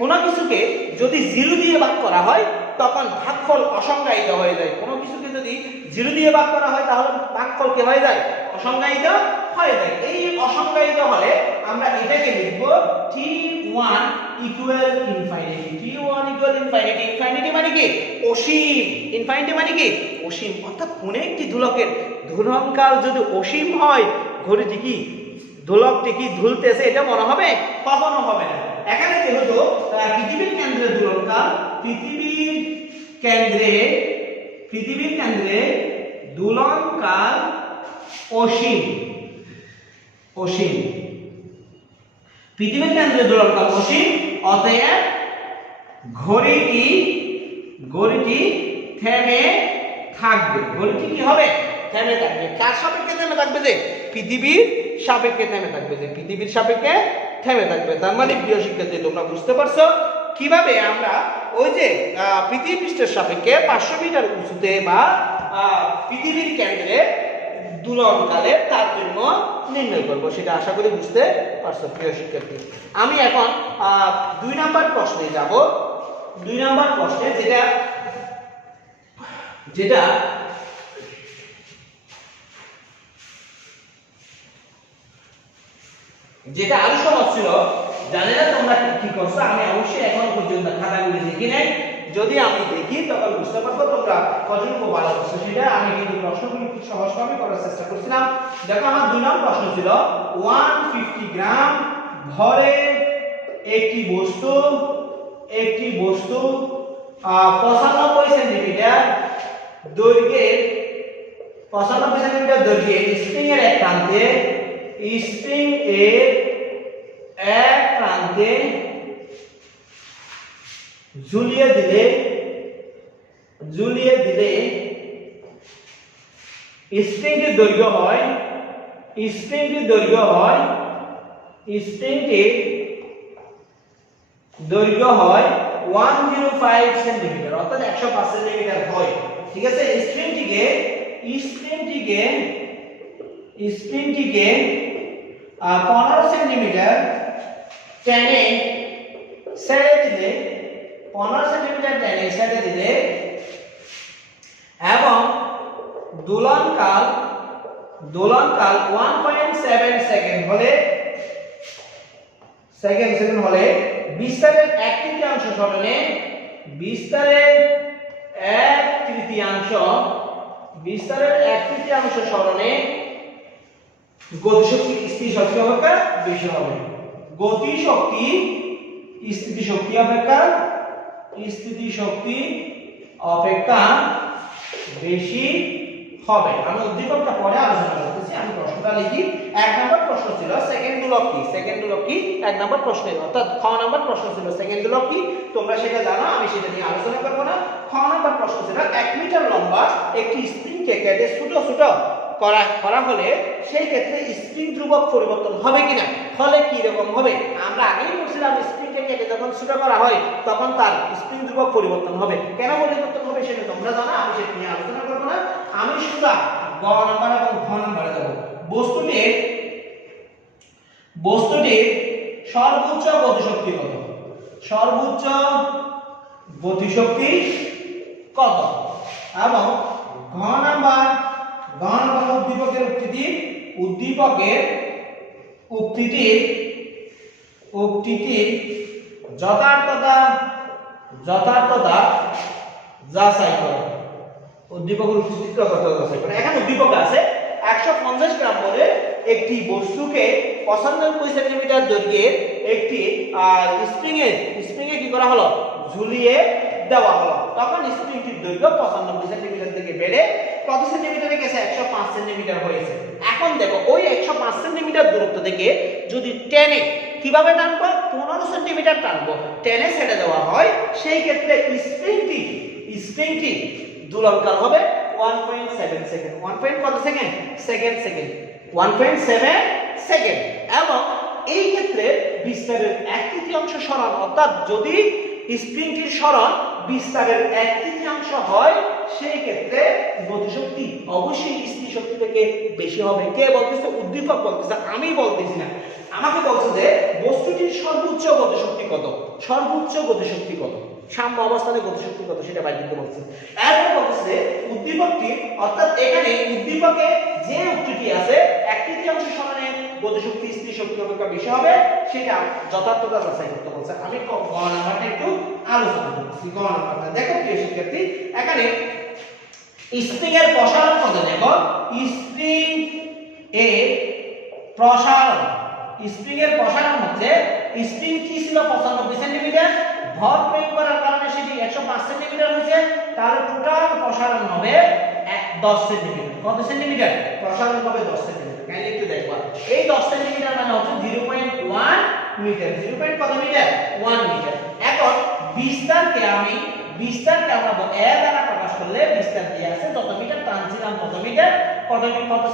কোনো কিছুকে যদি 0 দিয়ে ভাগ করা হয় তখন ভাগফল অসংজ্ঞায়িত হয়ে যায়। কোনো কিছুকে যদি 0 দিয়ে ভাগ করা হয় তাহলে ভাগফল কি হয়ে যায়? অসংজ্ঞায়িত হয়ে যায়। এই অসংজ্ঞায়িত হলে আমরা এটাকে লিখব t1 equal infinity. t1 equal infinity. Infinity মানে কি? অসীম। ইনফিনিটি মানে কি? অসীম। অর্থাৎ কোন একটি দোলকের দূরণকাল যদি অসীম হয়, ঘড়িটি কি দোলকটি কি দুলতেছে এটা মনে হবে? কখনো হবে না। এখানে যেহেতু পৃথিবীর কেন্দ্রে দোলনকাল, পৃথিবীর কেন্দ্রে দোলনকাল অসীম। পৃথিবীর কেন্দ্রে দোলনকাল অসীম, অতএব ঘড়িটি থেমে থাকবে। ঘড়িটি কি হবে? থেমে থাকবে। কার সাপেক্ষে থেমে থাকবে? যে পৃথিবীর সাপেক্ষে থেমে থাকবে। যে পৃথিবীর সাপেক্ষে থেমে থাকবে। তার মানে প্রিয় শিক্ষার্থী, তোমরা বুঝতে পারছো কিভাবে আমরা ওই যে পৃথিবী পৃষ্ঠের সাপেক্ষে 500 মিটার উঁচুতে বা পৃথিবীর কেন্দ্রে দোলনকালের তারতম্য নির্ণয় করব, সেটা আশা করি বুঝতে পারছো প্রিয় শিক্ষার্থী। আমি এখন 2 নাম্বার প্রশ্নে যাব। 2 নাম্বার প্রশ্নে যেটা আরো সহজ ছিল। জানি না তোমরা কি করছো, আমি অবশ্যই এখন পর্যন্ত খাতাগুলি দেখি নাই। যদি আমি দেখি তখন বুঝতে পারবো তোমরা কতটুকু ভালো করছো। সেটা আমি কিন্তু প্রশ্নগুলি খুব সহজভাবে করার চেষ্টা করছিলাম। দেখো আমার 2 নম্বর প্রশ্ন ছিল 150 গ্রাম ভরের একটি বস্তু 95 সেন্টিমিটার দৈর্ঘ্যের স্প্রিং এর এক প্রান্তে ঝুলিয়ে দিলে স্প্রিংটির দৈর্ঘ্য হয় 105 সেন্টিমিটার, অর্থাৎ 105 সেন্টিমিটার হয়। ঠিক আছে, স্প্রিংটিকে 15 সেন্টিমিটার টেনে ছেড়ে দিলে 15 সেন্টিমিটার টেনে ছেড়ে দিলে এবং দোলনকাল 1.7 সেকেন্ড হলে বিস্তারের 1/3 সরণে এক তৃতীয়াংশ বিস্তারের এক তৃতীয়াংশ সরণে গতিশক্তি স্থিতিশক্তি অপেক্ষা বেশি হবে। গতিশক্তি স্থিতিশক্তি অপেক্ষা বেশি হবে। আমি উদ্দীপকটা পরে আলোচনা করতেছি, আমি প্রশ্নটা লিখি। এক নম্বর প্রশ্ন ছিল সেকেন্ড দুলক কি? সেকেন্ড দুলক কি এক নম্বর প্রশ্নের, অর্থাৎ খ নম্বর প্রশ্ন ছিল সেকেন্ড দুলক কি, তোমরা সেটা জানো, আমি সেটা নিয়ে আলোচনা করব না। খ নম্বর প্রশ্ন ছিল 1 মিটার লম্বা একটি স্প্রিংকে কেটে ছোট ছোট করা হলে সেই ক্ষেত্রে স্প্রিং ধ্রুবক পরিবর্তন হবে কিনা, ফলে কি রকম হবে? আমরা আগেই বলছিলাম স্প্রিংকে কেটে যখন ছোট করা হয় তখন তার স্প্রিং ধ্রুবক পরিবর্তন হবে। কেন পরিবর্তন হবে সেটা তোমরা জানো, আমি সেটা নিয়ে আলোচনা করব না। আমি শুধু গ নাম্বার এবং ঘ নাম্বারে যাব। বস্তুটির সর্বোচ্চ গতিশক্তি কত? সর্বোচ্চ গতিশক্তি কত? এবং ঘ নাম্বার উক্তিটির যথার্থতা যাচাই করো। উদ্দীপকের উক্তিটির যথার্থতা যাচাই করো। এখানে উদ্দীপক আছে 150 গ্রাম বলে একটি বস্তুকে 95 সেন্টিমিটার দৈর্ঘ্যের একটি স্প্রিংয়ে কি করা হলো? ঝুলিয়ে দেওয়া হলো। তখন স্প্রিংটির দৈর্ঘ্য 95 সেন্টিমিটার থেকে বেড়ে কত সেন্টিমিটারে গেছে? 105 সেন্টিমিটার হয়েছে। এখন দেখো ওই 105 সেন্টিমিটার দূরত্ব থেকে যদি টেনে, কিভাবে টানবো? 15 সেন্টিমিটার টানবো, টেনে ছেড়ে দেওয়া হয়, সেই ক্ষেত্রে স্প্রিংটি দুলনকাল হবে 1.7 সেকেন্ড। 1. কত সেকেন্ড? Second 1.7 second. এবং এই ক্ষেত্রে বিস্তারের এক তৃতীয়াংশ সরণ, অর্থাৎ যদি স্প্রিংটির সরণ বিস্তারের এক তৃতীয়াংশ হয় সেই ক্ষেত্রে গতিশক্তি অবশ্যই স্থিতিশক্তি থেকে বেশি হবে। কে বলতেছে? উদ্দীপক বলতেছে, আমি বলতেছি না। আমাকে বলছে যে বস্তুটির সর্বোচ্চ গতিশক্তি কত, সর্বোচ্চ গতিশক্তি কত, সাম্য অবস্থানে গতিশক্তি কত সেটা বাইর করতে বলছে। এরপর বলতেছে উদ্দীপকটি, অর্থাৎ এখানে উদ্দীপকে যে উক্তিটি আছে এক তৃতীয়াংশ সরণে গতিশক্তি স্থিতিশক্তি অপেক্ষা বেশি হবে, সেটা যথার্থতা যাচাই করতে বলছে। আমি গ নাম্বারটা একটু আলোচনা করছি। গ নাম্বারটা দেখো প্রিয় শিক্ষার্থী, এখানে স্প্রিং এর প্রসারণ কত? দেখো স্প্রিং এর প্রসারণ হচ্ছে, স্প্রিং কি ছিল? 95 সেন্টিমিটার, ভর প্রয়োগ করার কারণে সেটি 105 সেন্টিমিটার হয়েছে, তাহলে টোটাল প্রসারণ হবে 10 সেন্টিমিটার। কত সেন্টিমিটার? প্রসারণ হবে 10 সেন্টিমিটার। কাইন্ডলি একটু দেখবা, এই 10 সেন্টিমিটার মানে হচ্ছে 0.1 মিটার। 0. কত মিটার? 1 মিটার। এখন বিস্তারকে আমরা এ দ্বারা প্রকাশ করলে বিস্তার দিয়ে আছে যত মিটার টানছিলাম তত মিটার, কত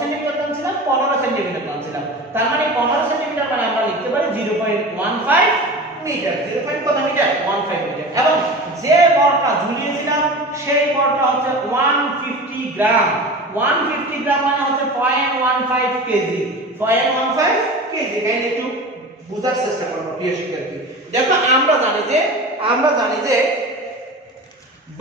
সেন্টিমিটার টানছিলাম? 15 সেন্টিমিটার টানছিলাম। তার মানে 15 সেন্টিমিটার মানে আমরা লিখতে পারি 0.15 মিটার। 0. কত মিটার? 15 মিটার। এবং যে বলটা ঝুলিয়েছিলাম সেই বলটা হচ্ছে 150 গ্রাম। 150 গ্রাম মানে হচ্ছে 0.15 কেজি। 0.15 কেজি। কাইন্ডলি একটু বুঝার চেষ্টা করব প্রিয় শিক্ষার্থী। দেখো আমরা জানি যে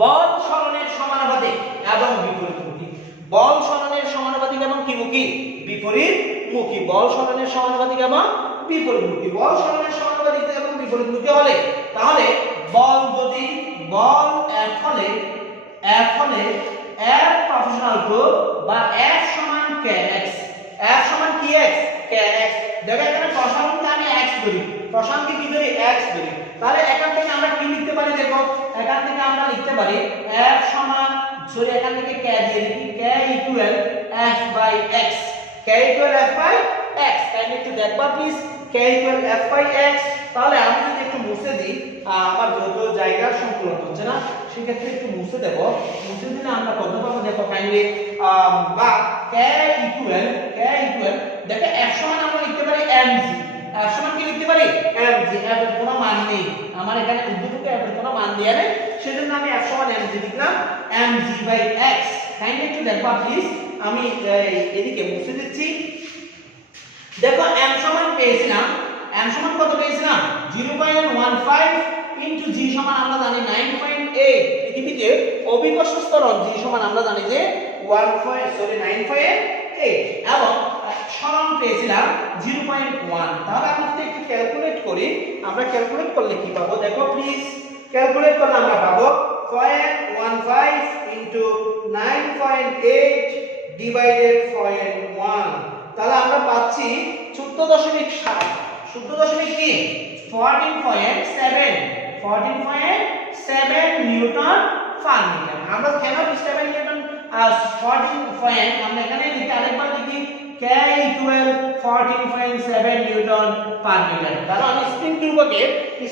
বল সরণের সমানুপাতিক এবং বিপরীতমুখী। বল সরণের সমানুপাতিক এবং কি মুখী? বিপরীতমুখী। বল সরণের সমানুপাতিক এবং বিপরীতমুখী। বল সরণের সমানুপাতিক এবং বিপরীতমুখী হলে তাহলে বল যদি F হলে F প্রপোর্শনাল টু বা F সমান kx। F সমান কি? x kx। দেখো এখানে প্রসারণকে আমি x ধরি, প্রসারণকে কি ধরি? x ধরি। তাহলে এখান থেকে আমরা কি লিখতে পারি? দেখো এখান থেকে আমরা লিখতে পারি F সমান, সরি এখান থেকে k দিয়ে লিখি, k equal F by x। k equal F by x। Kindly একটু দেখবা please, k equal F by x। তাহলে আমি যদি একটু মুছে দিই, আমার যত জায়গার সংকুলন হচ্ছে না সেক্ষেত্রে একটু মুছে দেব। মুছে দিলে আমরা কত পাবো? দেখো কাইন্ডলি বা k ইকুয়াল দেখো F সমান আমরা লিখতে পারি mg। F সমান কি লিখতে পারি? mg। F এর কোনো মান নেই, আমার এখানে উদ্দীপকে F এর কোনো মান দেয়া নেই, সেজন্য আমি F সমান mg লিখলাম, mg বাই x। কাইন্ডলি একটু দেখবা প্লিজ, আমি এদিকে মুছে দিচ্ছি। দেখো m সমান পেয়েছিলাম, m সমান কত পেয়েছিলাম? 0.15 ইনটু g সমান আমরা জানি 9.8। পৃথিবীতে অভিকর্ষ ত্বরণ g সমান আমরা জানি যে 9.8 এবং সরণ পেয়েছিলাম 0.1। তাহলে আমরা যদি একটু ক্যালকুলেট করি, আমরা ক্যালকুলেট করলে কি পাবো? দেখো প্লিজ, ক্যালকুলেট করলে আমরা পাবো 0.15 into 9.8 divided 0.1, তাহলে আমরা পাচ্ছি 14.7 14 কি 14.7 নিউটন পার মিটার। আমরা কেন 7 নিউটন 14 পয়েন্ট আমরা এখানে লিখি, আরেকবার লিখি k equal 14.7 newton per metre, কারণ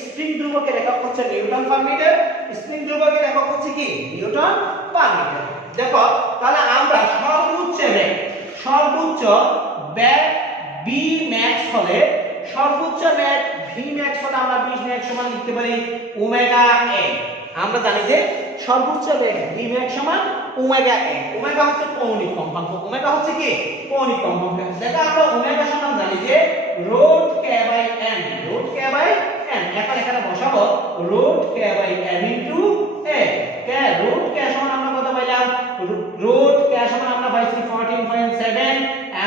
স্প্রিং ধ্রুবকের একক হচ্ছে নিউটন পার মিটার, স্প্রিং ধ্রুবকের একক হচ্ছে কি নিউটন পার মিটার। দেখো তাহলে আমরা সর্বোচ্চ বেগ b max হলে আমরা 20 max সমান লিখতে পারি ওমেগা a। আমরা জানি যে সর্বোচ্চ বেগ b max সমান ওমেগা a। ওমেগা হচ্ছে কৌণিক কম্পাঙ্ক, দেখো আমরা ওমেগা সমান জানি যে রুট k বাই n, এখন এখানে বসাবো root k by n into a। Root k সমান আমরা কত পাইলাম, রুট k সমান আমরা পাইছি 14.7,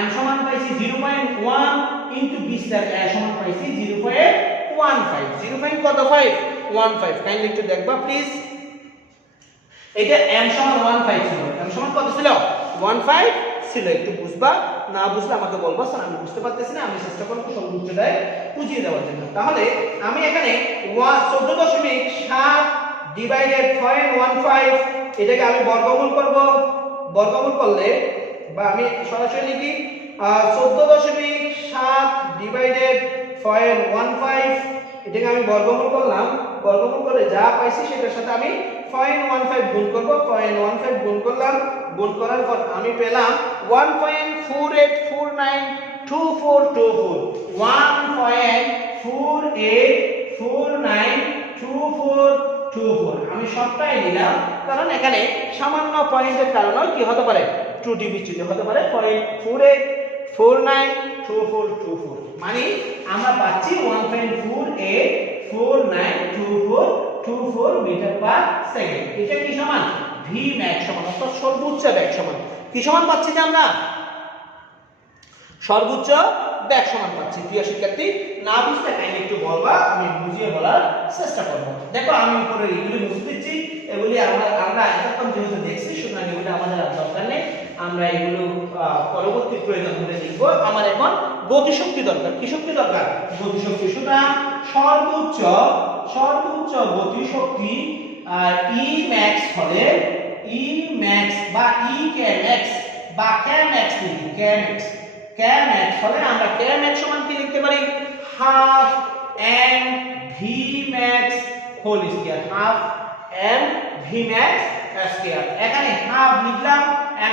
m সমান পাইছি 0.1 ইনটু b স্কয়ার a সমান পাইছি 0.15 কত 15 কাইন্ডলি একটু দেখবা প্লিজ। এটা m সমান 15 ছিল, m সমান কত ছিল 15 ছিল, একটু বুঝবা, না বুঝলে আমাকে বলবা স্যার আমি বুঝতে পারতেছি না, আমি চেষ্টা করব সর্বোচ্চটাই বুঝিয়ে দেওয়ার জন্য। তাহলে আমি এখানে 14.7 ডিভাইডেড 0.15 এটাকে আমি বর্গমূল করব, বর্গমূল করলে বা আমি সরাসরি লিখি 14.7 ডিভাইডেড 0.15 এটাকে আমি বর্গমূল করলাম, বর্গমূল করে যা পাইছি সেটার সাথে আমি 0.15 গুণ করব, 0.15 গুণ করলাম, গুণ করার পর আমি পেলাম 1.48492424, 1.48492424। আমি সবটাই নিলাম কারণ এখানে সামান্য পয়েন্টের কারণে কি হতে পারে, ত্রুটি বিচ্যুতি হতে পারে। 0.48492424 মানে আমরা পাচ্ছি 1.48492424 মিটার পার সেকেন্ড। এটা কি সমান v max সমান, অর্থাৎ সর্বোচ্চ বেগ সমান কি সমান পাচ্ছি যে আমরা সর্বোচ্চ বেগ সমান পাচ্ছি। প্রিয় শিক্ষার্থী, না বুঝতে কাইন্ডলি একটু বলবা, আমি বুঝিয়ে বলার চেষ্টা করব। দেখো আমি উপরে এগুলি মুছে দিচ্ছি, এগুলি আমরা এতক্ষণ যেহেতু দেখছি সুতরাং এগুলো আমাদের আর দরকার নেই, আমরা এগুলো পরবর্তী প্রয়োজন হলে লিখব। আমার এখন গতিশক্তি দরকার। কি শক্তি দরকার? গতিশক্তি। সুতরাং সর্বোচ্চ গতিশক্তি E max হলে E max বা E k max বা k max লিখি, k max হলে আমরা k max সমান কি লিখতে পারি, half m v max whole square, half m v max square. এখানে half লিখলাম,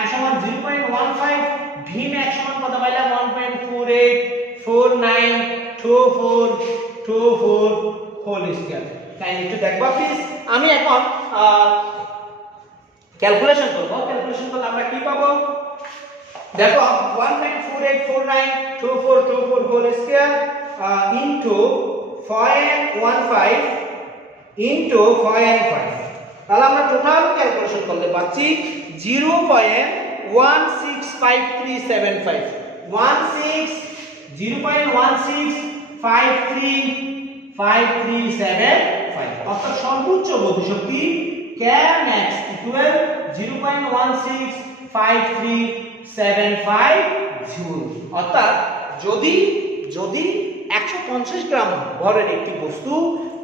m সমান 0.15, v max সমান কত পাইলাম 1.48492424 হোল স্কয়ার। কাইন্ডলি একটু দেখবা প্লিজ। আমি এখন ক্যালকুলেশন করব, ক্যালকুলেশন করলে আমরা কি পাবো দেখো 1.48492424 হোল স্কয়ার ইনটু 0.15 ইনটু 0.5, তাহলে আমরা টোটাল ক্যালকুলেশন করলে পাচ্ছি 0.165375, 0.165375, অর্থাৎ সর্বোচ্চ গতিশক্তি k max ইকুয়াল 0.165375 জুল। অর্থাৎ যদি 150 গ্রাম ভরের একটি বস্তু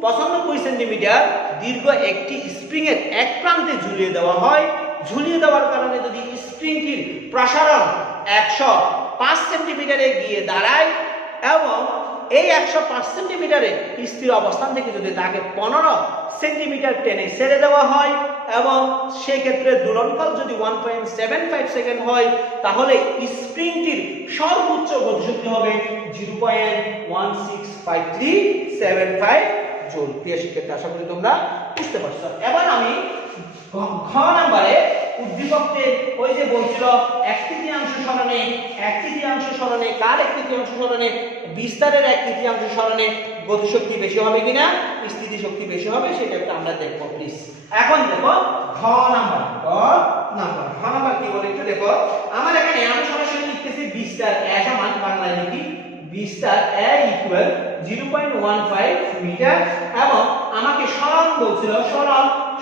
95 সেন্টিমিটার দীর্ঘ একটি স্প্রিং এর এক প্রান্তে ঝুলিয়ে দেওয়া হয়, ঝুলিয়ে দেওয়ার কারণে যদি স্প্রিংটির প্রসারণ 105 সেন্টিমিটারে গিয়ে দাঁড়ায় এবং এই 105 সেন্টিমিটারে স্থির অবস্থান থেকে যদি তাকে 15 সেন্টিমিটার টেনে ছেড়ে দেওয়া হয় এবং সেই ক্ষেত্রে দোলনকাল যদি 1.75 সেকেন্ড হয়, তাহলে স্প্রিংটির সর্বোচ্চ গতিশক্তি হবে 0.165375 জুল। প্রিয় শিক্ষার্থী, আশা করি তোমরা বুঝতে পারছো। এবার আমি ঘ নম্বরে উদ্দীপককে ওই যে বলছিল এক তৃতীয়াংশ সরণে কার এক তৃতীয়াংশ সরণে বিস্তারের এক তৃতীয়াংশ সরণে গতিশক্তি বেশি হবে কিনা স্থিতি শক্তি বেশি হবে, সেটা একটু আমরা দেখবো প্লিজ। এখন দেখো ঘ নাম্বার কি বলে একটু দেখো। আমার এখানে আমি সরাসরি লিখতেছি বিস্তার a সমান, বাংলায় লিখি বিস্তার a ইকুয়াল 0.15 মিটার এবং আমাকে সরণ বলছিল,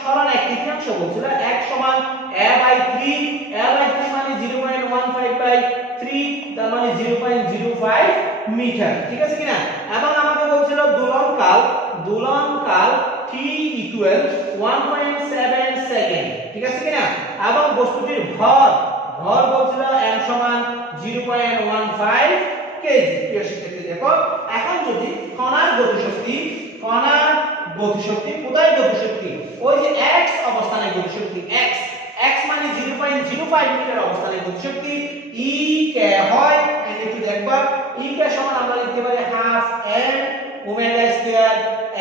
সরণ 1/3 বলছিল, x সমান a/3, a/3 মানে 0.15/3, তার মানে 0.05 মিটার, ঠিক আছে কিনা? এবং আমাকে বলছিল দোলনকাল t ইকুয়াল 1.7 সেকেন্ড, ঠিক আছে কিনা? এবং বস্তুটির ভর বলছিল m সমান 0.15 কেজি। প্রিয় শিক্ষার্থী দেখো, এখন যদি কণার গতিশক্তি কোথায় গতিশক্তি? ওই যে x অবস্থানে গতিশক্তি, x মানে 0.05 মিটার অবস্থানে গতিশক্তি e কে হয়, আমি একটু দেখবা, e কে সমান আমরা লিখতে পারি half m omega square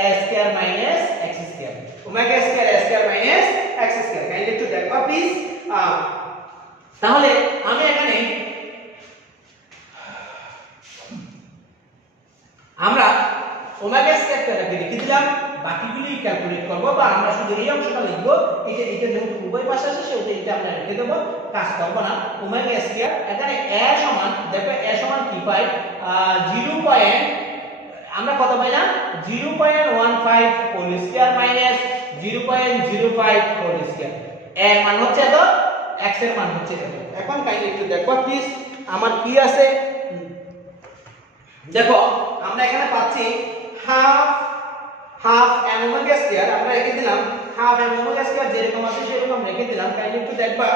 a square minus x square, omega square a square minus x square. Kindly একটু দেখবা প্লিজ। তাহলে আমি এখানে আমরা ওমেগা স্কয়ারটাকে লিখে দিলাম, বাকিগুলি ক্যালকুলেট করব, বা আমরা শুধু এই অংশটা লিখব। এটা যেহেতু উভয় পাশে আছে সেহেতু এটা আমরা লিখে দেব, কাজ করব না। ওমেগা স্কয়ার এখানে a সমান, দেখো a সমান কি পাই, 0. আমরা কত পাইলাম 0.15 whole square minus 0.05 whole square. এর মান হচ্ছে এত, x এর মান হচ্ছে এত। এখন কাইন্ডলি একটু দেখো প্লিজ, আমার কি আছে দেখো, আমরা এখানে পাচ্ছি হাফ m ওমেগা স্কয়ার, আমরা রেখে দিলাম হাফ m ওমেগা স্কয়ার যেরকম আছে সেরকম রেখে দিলাম। কাইন্ডলি একটু দেখবা,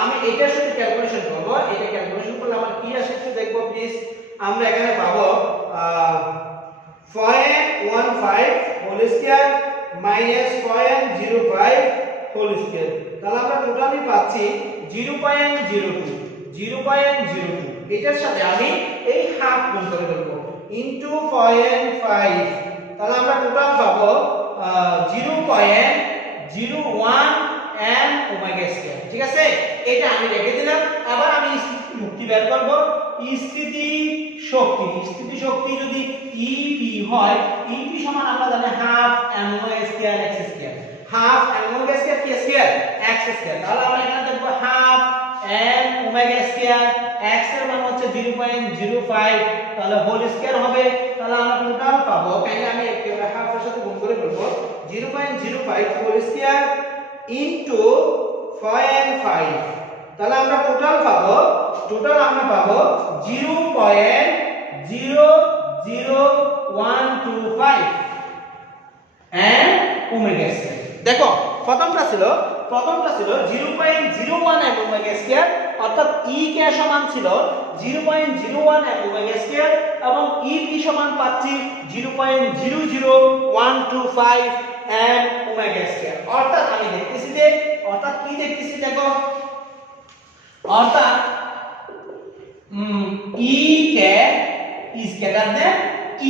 আমি এটার সাথে ক্যালকুলেশন করব, এটা ক্যালকুলেশন করলে আমার কি আসে একটু দেখবো প্লিজ। আমরা এখানে পাবো 0.15 whole square minus 0.05 whole square, তাহলে আমরা টোটালি পাচ্ছি 0.02। এটার সাথে আমি এই হাফ গুণ করে দেব ইনটু 0.5, তাহলে আমরা টোটাল পাবো 0.01 m ওমেগা স্কয়ার, ঠিক আছে? এটা আমি রেখে দিলাম। এবার আমি শক্তি বের করব। স্থিতি শক্তি যদি EP হয়, EP সমান আমরা জানি half m omega square x square, half m omega square কি স্কয়ার x স্কয়ার। তাহলে আমরা এখানে দেখব half m omega square, x এর মান হচ্ছে 0.05, তাহলে হোল স্কয়ার হবে। তাহলে আমরা টোটাল পাবো, কাইন্ডলি আমি একেবারে হাফ এর সাথে গুণ করে ফেলব, 0.05 হোল স্কয়ার ইনটু 0.5, তাহলে আমরা টোটাল পাবো 0.00125 m ওমেগা স্কয়ার। দেখো প্রথমটা ছিল 0.01 m ওমেগা স্কয়ার, অর্থাৎ e কে সমান ছিল 0.01 m ওমেগা স্কয়ার, এবং EP সমান পাচ্ছি 0.00125 m ওমেগা স্কয়ার। অর্থাৎ আমি দেখতেছি যে, কি দেখতেছি দেখো, অর্থাৎ E K is greater than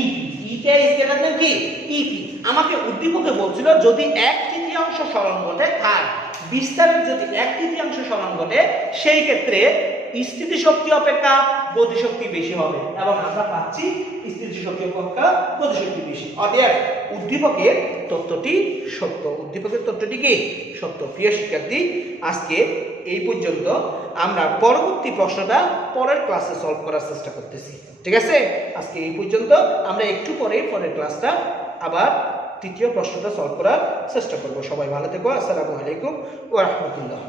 EP, E K is greater than কি EP। আমাকে উদ্দীপকে বলছিল যদি 1/3 সরণ ঘটে, আর বিস্তারের যদি 1/3 সরণ ঘটে, সেই ক্ষেত্রে স্থিতিশক্তি অপেক্ষা গতিশক্তি বেশি হবে, এবং আমরা পাচ্ছি স্থিতিশক্তি অপেক্ষা গতিশক্তি বেশি। অতএব উদ্দীপকের তত্ত্বটি সত্য, কি সত্য। প্রিয় শিক্ষার্থী, আজকে এই পর্যন্ত। আমরা পরবর্তী প্রশ্নটা পরের ক্লাসে সলভ করার চেষ্টা করতেছি, ঠিক আছে? আজকে এই পর্যন্ত। আমরা একটু পরের ক্লাসটা আবার তৃতীয় প্রশ্নটা সলভ করার চেষ্টা করব। সবাই ভালো থেকো। আসসালামু আলাইকুম ওয়া রাহমাতুল্লাহ।